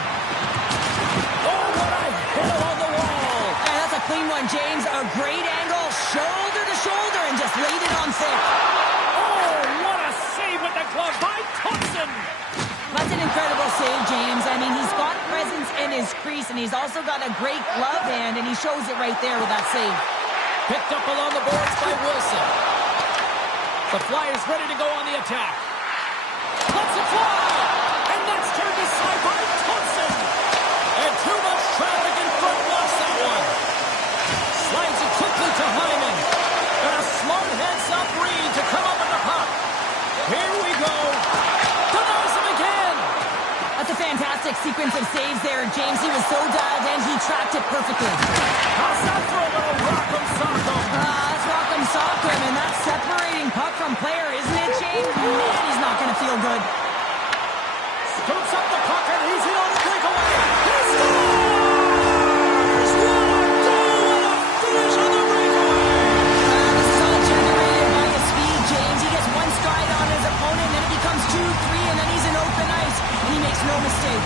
Oh, what a hit along the wall. And that's a clean one, James. A great angle, shoulder to shoulder, and just laid it on thick. Oh, what a save with the glove by Thompson. That's an incredible save, James. I mean, he's got presence in his crease, and he's also got a great glove hand, and he shows it right there with that save. Picked up along the boards by Wilson. The Flyers ready to go on the attack. Lets it fly! And that's turned aside by Thompson. And too much traffic in front. Watch that one. Slides it quickly to Hyman. And a smart heads-up read to come up with the puck. Here we go. Denies him again. That's a fantastic sequence of saves there, James. He was so dialed in, he tracked it perfectly. How's that for a little rock'em sock'em? That's rock'em sock'em, and that's separating puck from player, isn't it, James? Man, he's not going to feel good. Scoops up the puck, and he's in on the breakaway. He scores! What a goal and a finish on the breakaway! This is all generated by his speed, James. He gets one stride on his opponent, and then it becomes 2-3, and then he's in open ice, and he makes no mistake.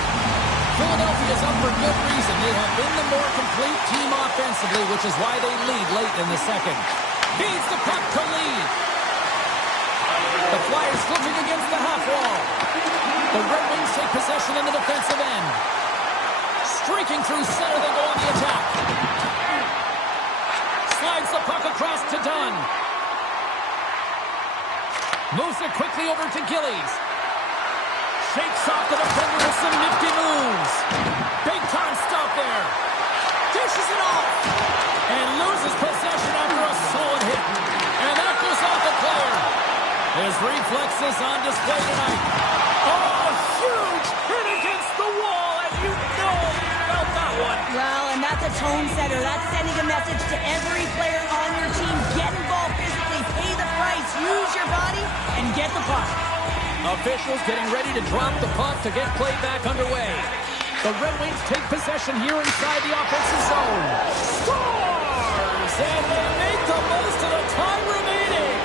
Philadelphia's up for good reason. They have been the more complete team offensively, which is why they lead late in the second. Feeds the puck to Lee. The Flyers looking against the half wall. The Red Wings take possession in the defensive end. Streaking through center, they go on the attack. Slides the puck across to Dunn. Moves it quickly over to Gillies. Shakes off the defender with some nifty moves. Big time stop there. Dishes it off. And loses possession after a solid hit. And that goes off the player. His reflexes on display tonight. Oh, huge hit against the wall. And you know he felt that one. Well, and that's a tone setter. That's sending a message to every player on your team. Get involved physically, pay the price, use your body, and get the puck. Officials getting ready to drop the puck to get play back underway. The Red Wings take possession here inside the offensive zone. Scores! And they make the most of the time remaining.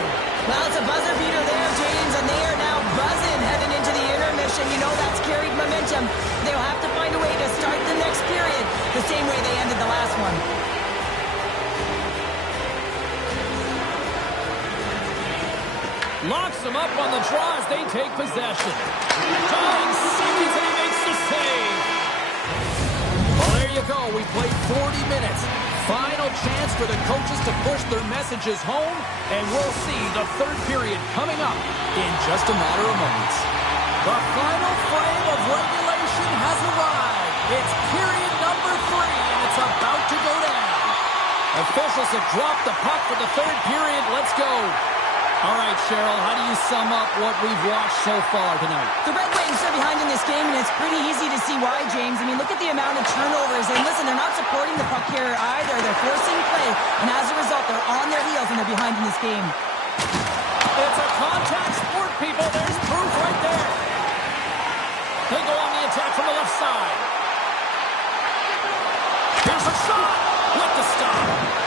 Well, it's a buzzer beater there, James, and they are now buzzing heading into the intermission. You know that's carried momentum. They'll have to find a way to start the next period the same way they ended the last one. Locks them up on the draw as they take possession. Dying seconds and he makes the save. Well, there you go. We played 40 minutes. Final chance for the coaches to push their messages home, and we'll see the third period coming up in just a matter of moments. The final frame of regulation has arrived. It's period number 3, and it's about to go down. Officials have dropped the puck for the third period. Let's go. All right, Cheryl, how do you sum up what we've watched so far tonight? The Red Wings are behind in this game, and it's pretty easy to see why, James. I mean, look at the amount of turnovers. And listen, they're not supporting the puck here either. They're forcing play, and as a result, they're on their heels, and they're behind in this game. It's a contact sport, people. There's proof right there. They go on the attack from the left side. Here's a shot with the stop.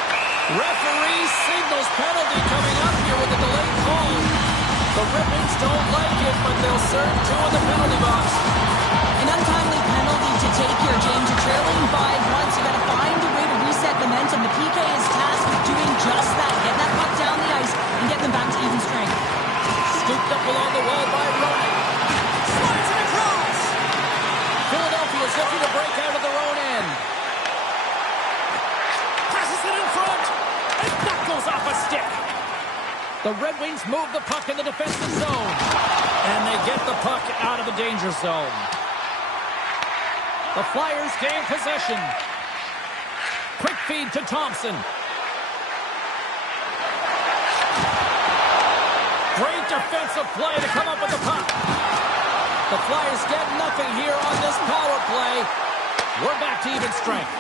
Referee signals penalty coming up here with a delayed call. The Red Wings don't like it, but they'll serve 2 in the penalty box. An untimely penalty to take here, James. You're trailing by once. You got to The Red Wings move the puck in the defensive zone. And they get the puck out of the danger zone. The Flyers gain possession. Quick feed to Thompson. Great defensive play to come up with the puck. The Flyers get nothing here on this power play. We're back to even strength.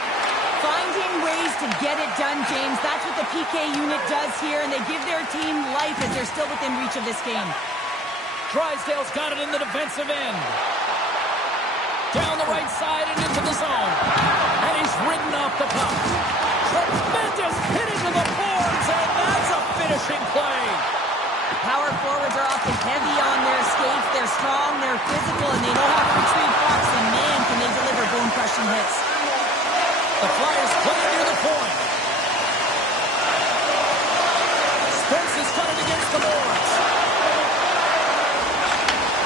Finding ways to get it done, James. That's what the PK unit does here, and they give their team life as they're still within reach of this game. Drysdale's got it in the defensive end. Down the right side and into the zone. And he's ridden off the puck. Tremendous hitting to the boards, and that's a finishing play. Power forwards are often heavy on their skates. They're strong, they're physical, and they know how to retrieve pucks, and man, can they deliver bone-crushing hits. The Flyers play it near the point. Spence has got it against the boards.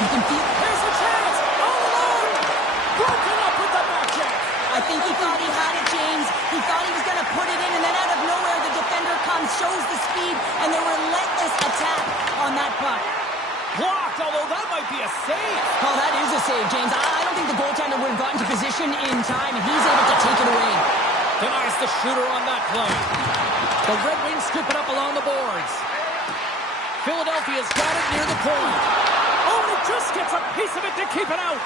You can feel... Here's a chance! All alone! Broken up with the back check. I think he thought he had it, James. He thought he was going to put it in, and then out of nowhere, the defender comes, shows the speed, and the relentless attack on that puck. Blocked, although that might be a save. Oh, that is a save, James. I don't think the goaltender would have gotten to position in time, and he's able to take it away. Denies the shooter on that play. The Red Wings scoop it up along the boards. Philadelphia's got it near the point. Oh, and it just gets a piece of it to keep it out.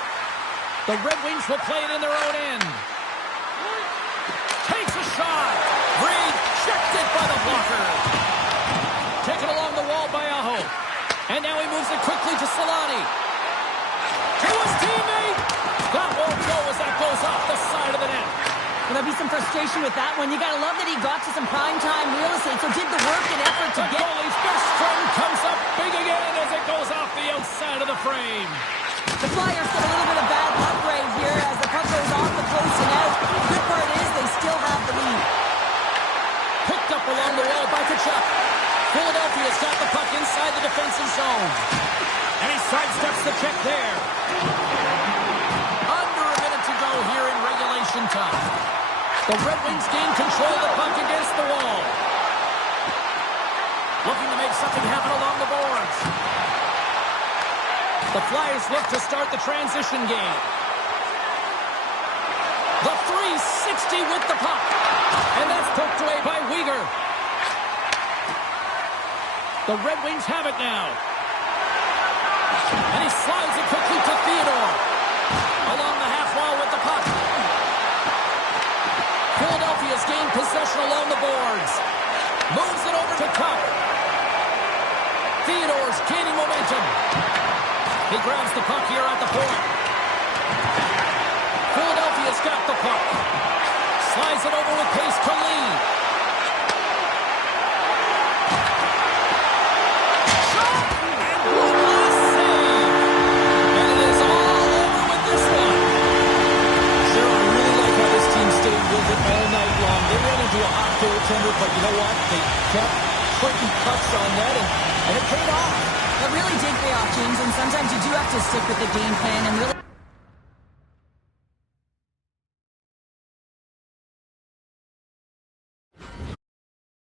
The Red Wings will play it in their own end. Takes a shot. Reed checked it by the blocker. Taken along the wall by Aho. And now he moves it quickly to Solani. To his teammate. That won't go as that goes off the side of the net. Well, there'll be some frustration with that one. You got to love that he got to some primetime real estate, so did the work and effort to The get... goalie's best friend comes up big again as it goes off the outside of the frame. The Flyers get a little bit of bad luck right here as the puck goes off the post and out. The good part is they still have the lead. Picked up along the wall by Kachuk. Philadelphia's got the puck inside the defensive zone. And he sidesteps the check there. Under a minute to go here in regulation time. The Red Wings gain control of the puck against the wall. Looking to make something happen along the boards. The Flyers look to start the transition game. The 360 with the puck. And that's poked away by Weegar. The Red Wings have it now. And he slides it quickly to Theodore. Along the half wall with the puck. Philadelphia's gained possession along the boards. Moves it over to Tuck. Theodore's gaining momentum. He grabs the puck here at the point. Philadelphia's got the puck. Slides it over with pace to Lee. Shot! And blue glass save. And it is all over with this one. Sure, I really like how this team stayed with it all night long. They ran into a hot goaltender, but you know what? They kept putting pucks on net, and it paid off. It really did pay off, James, and sometimes you do have to stick with the game plan and really...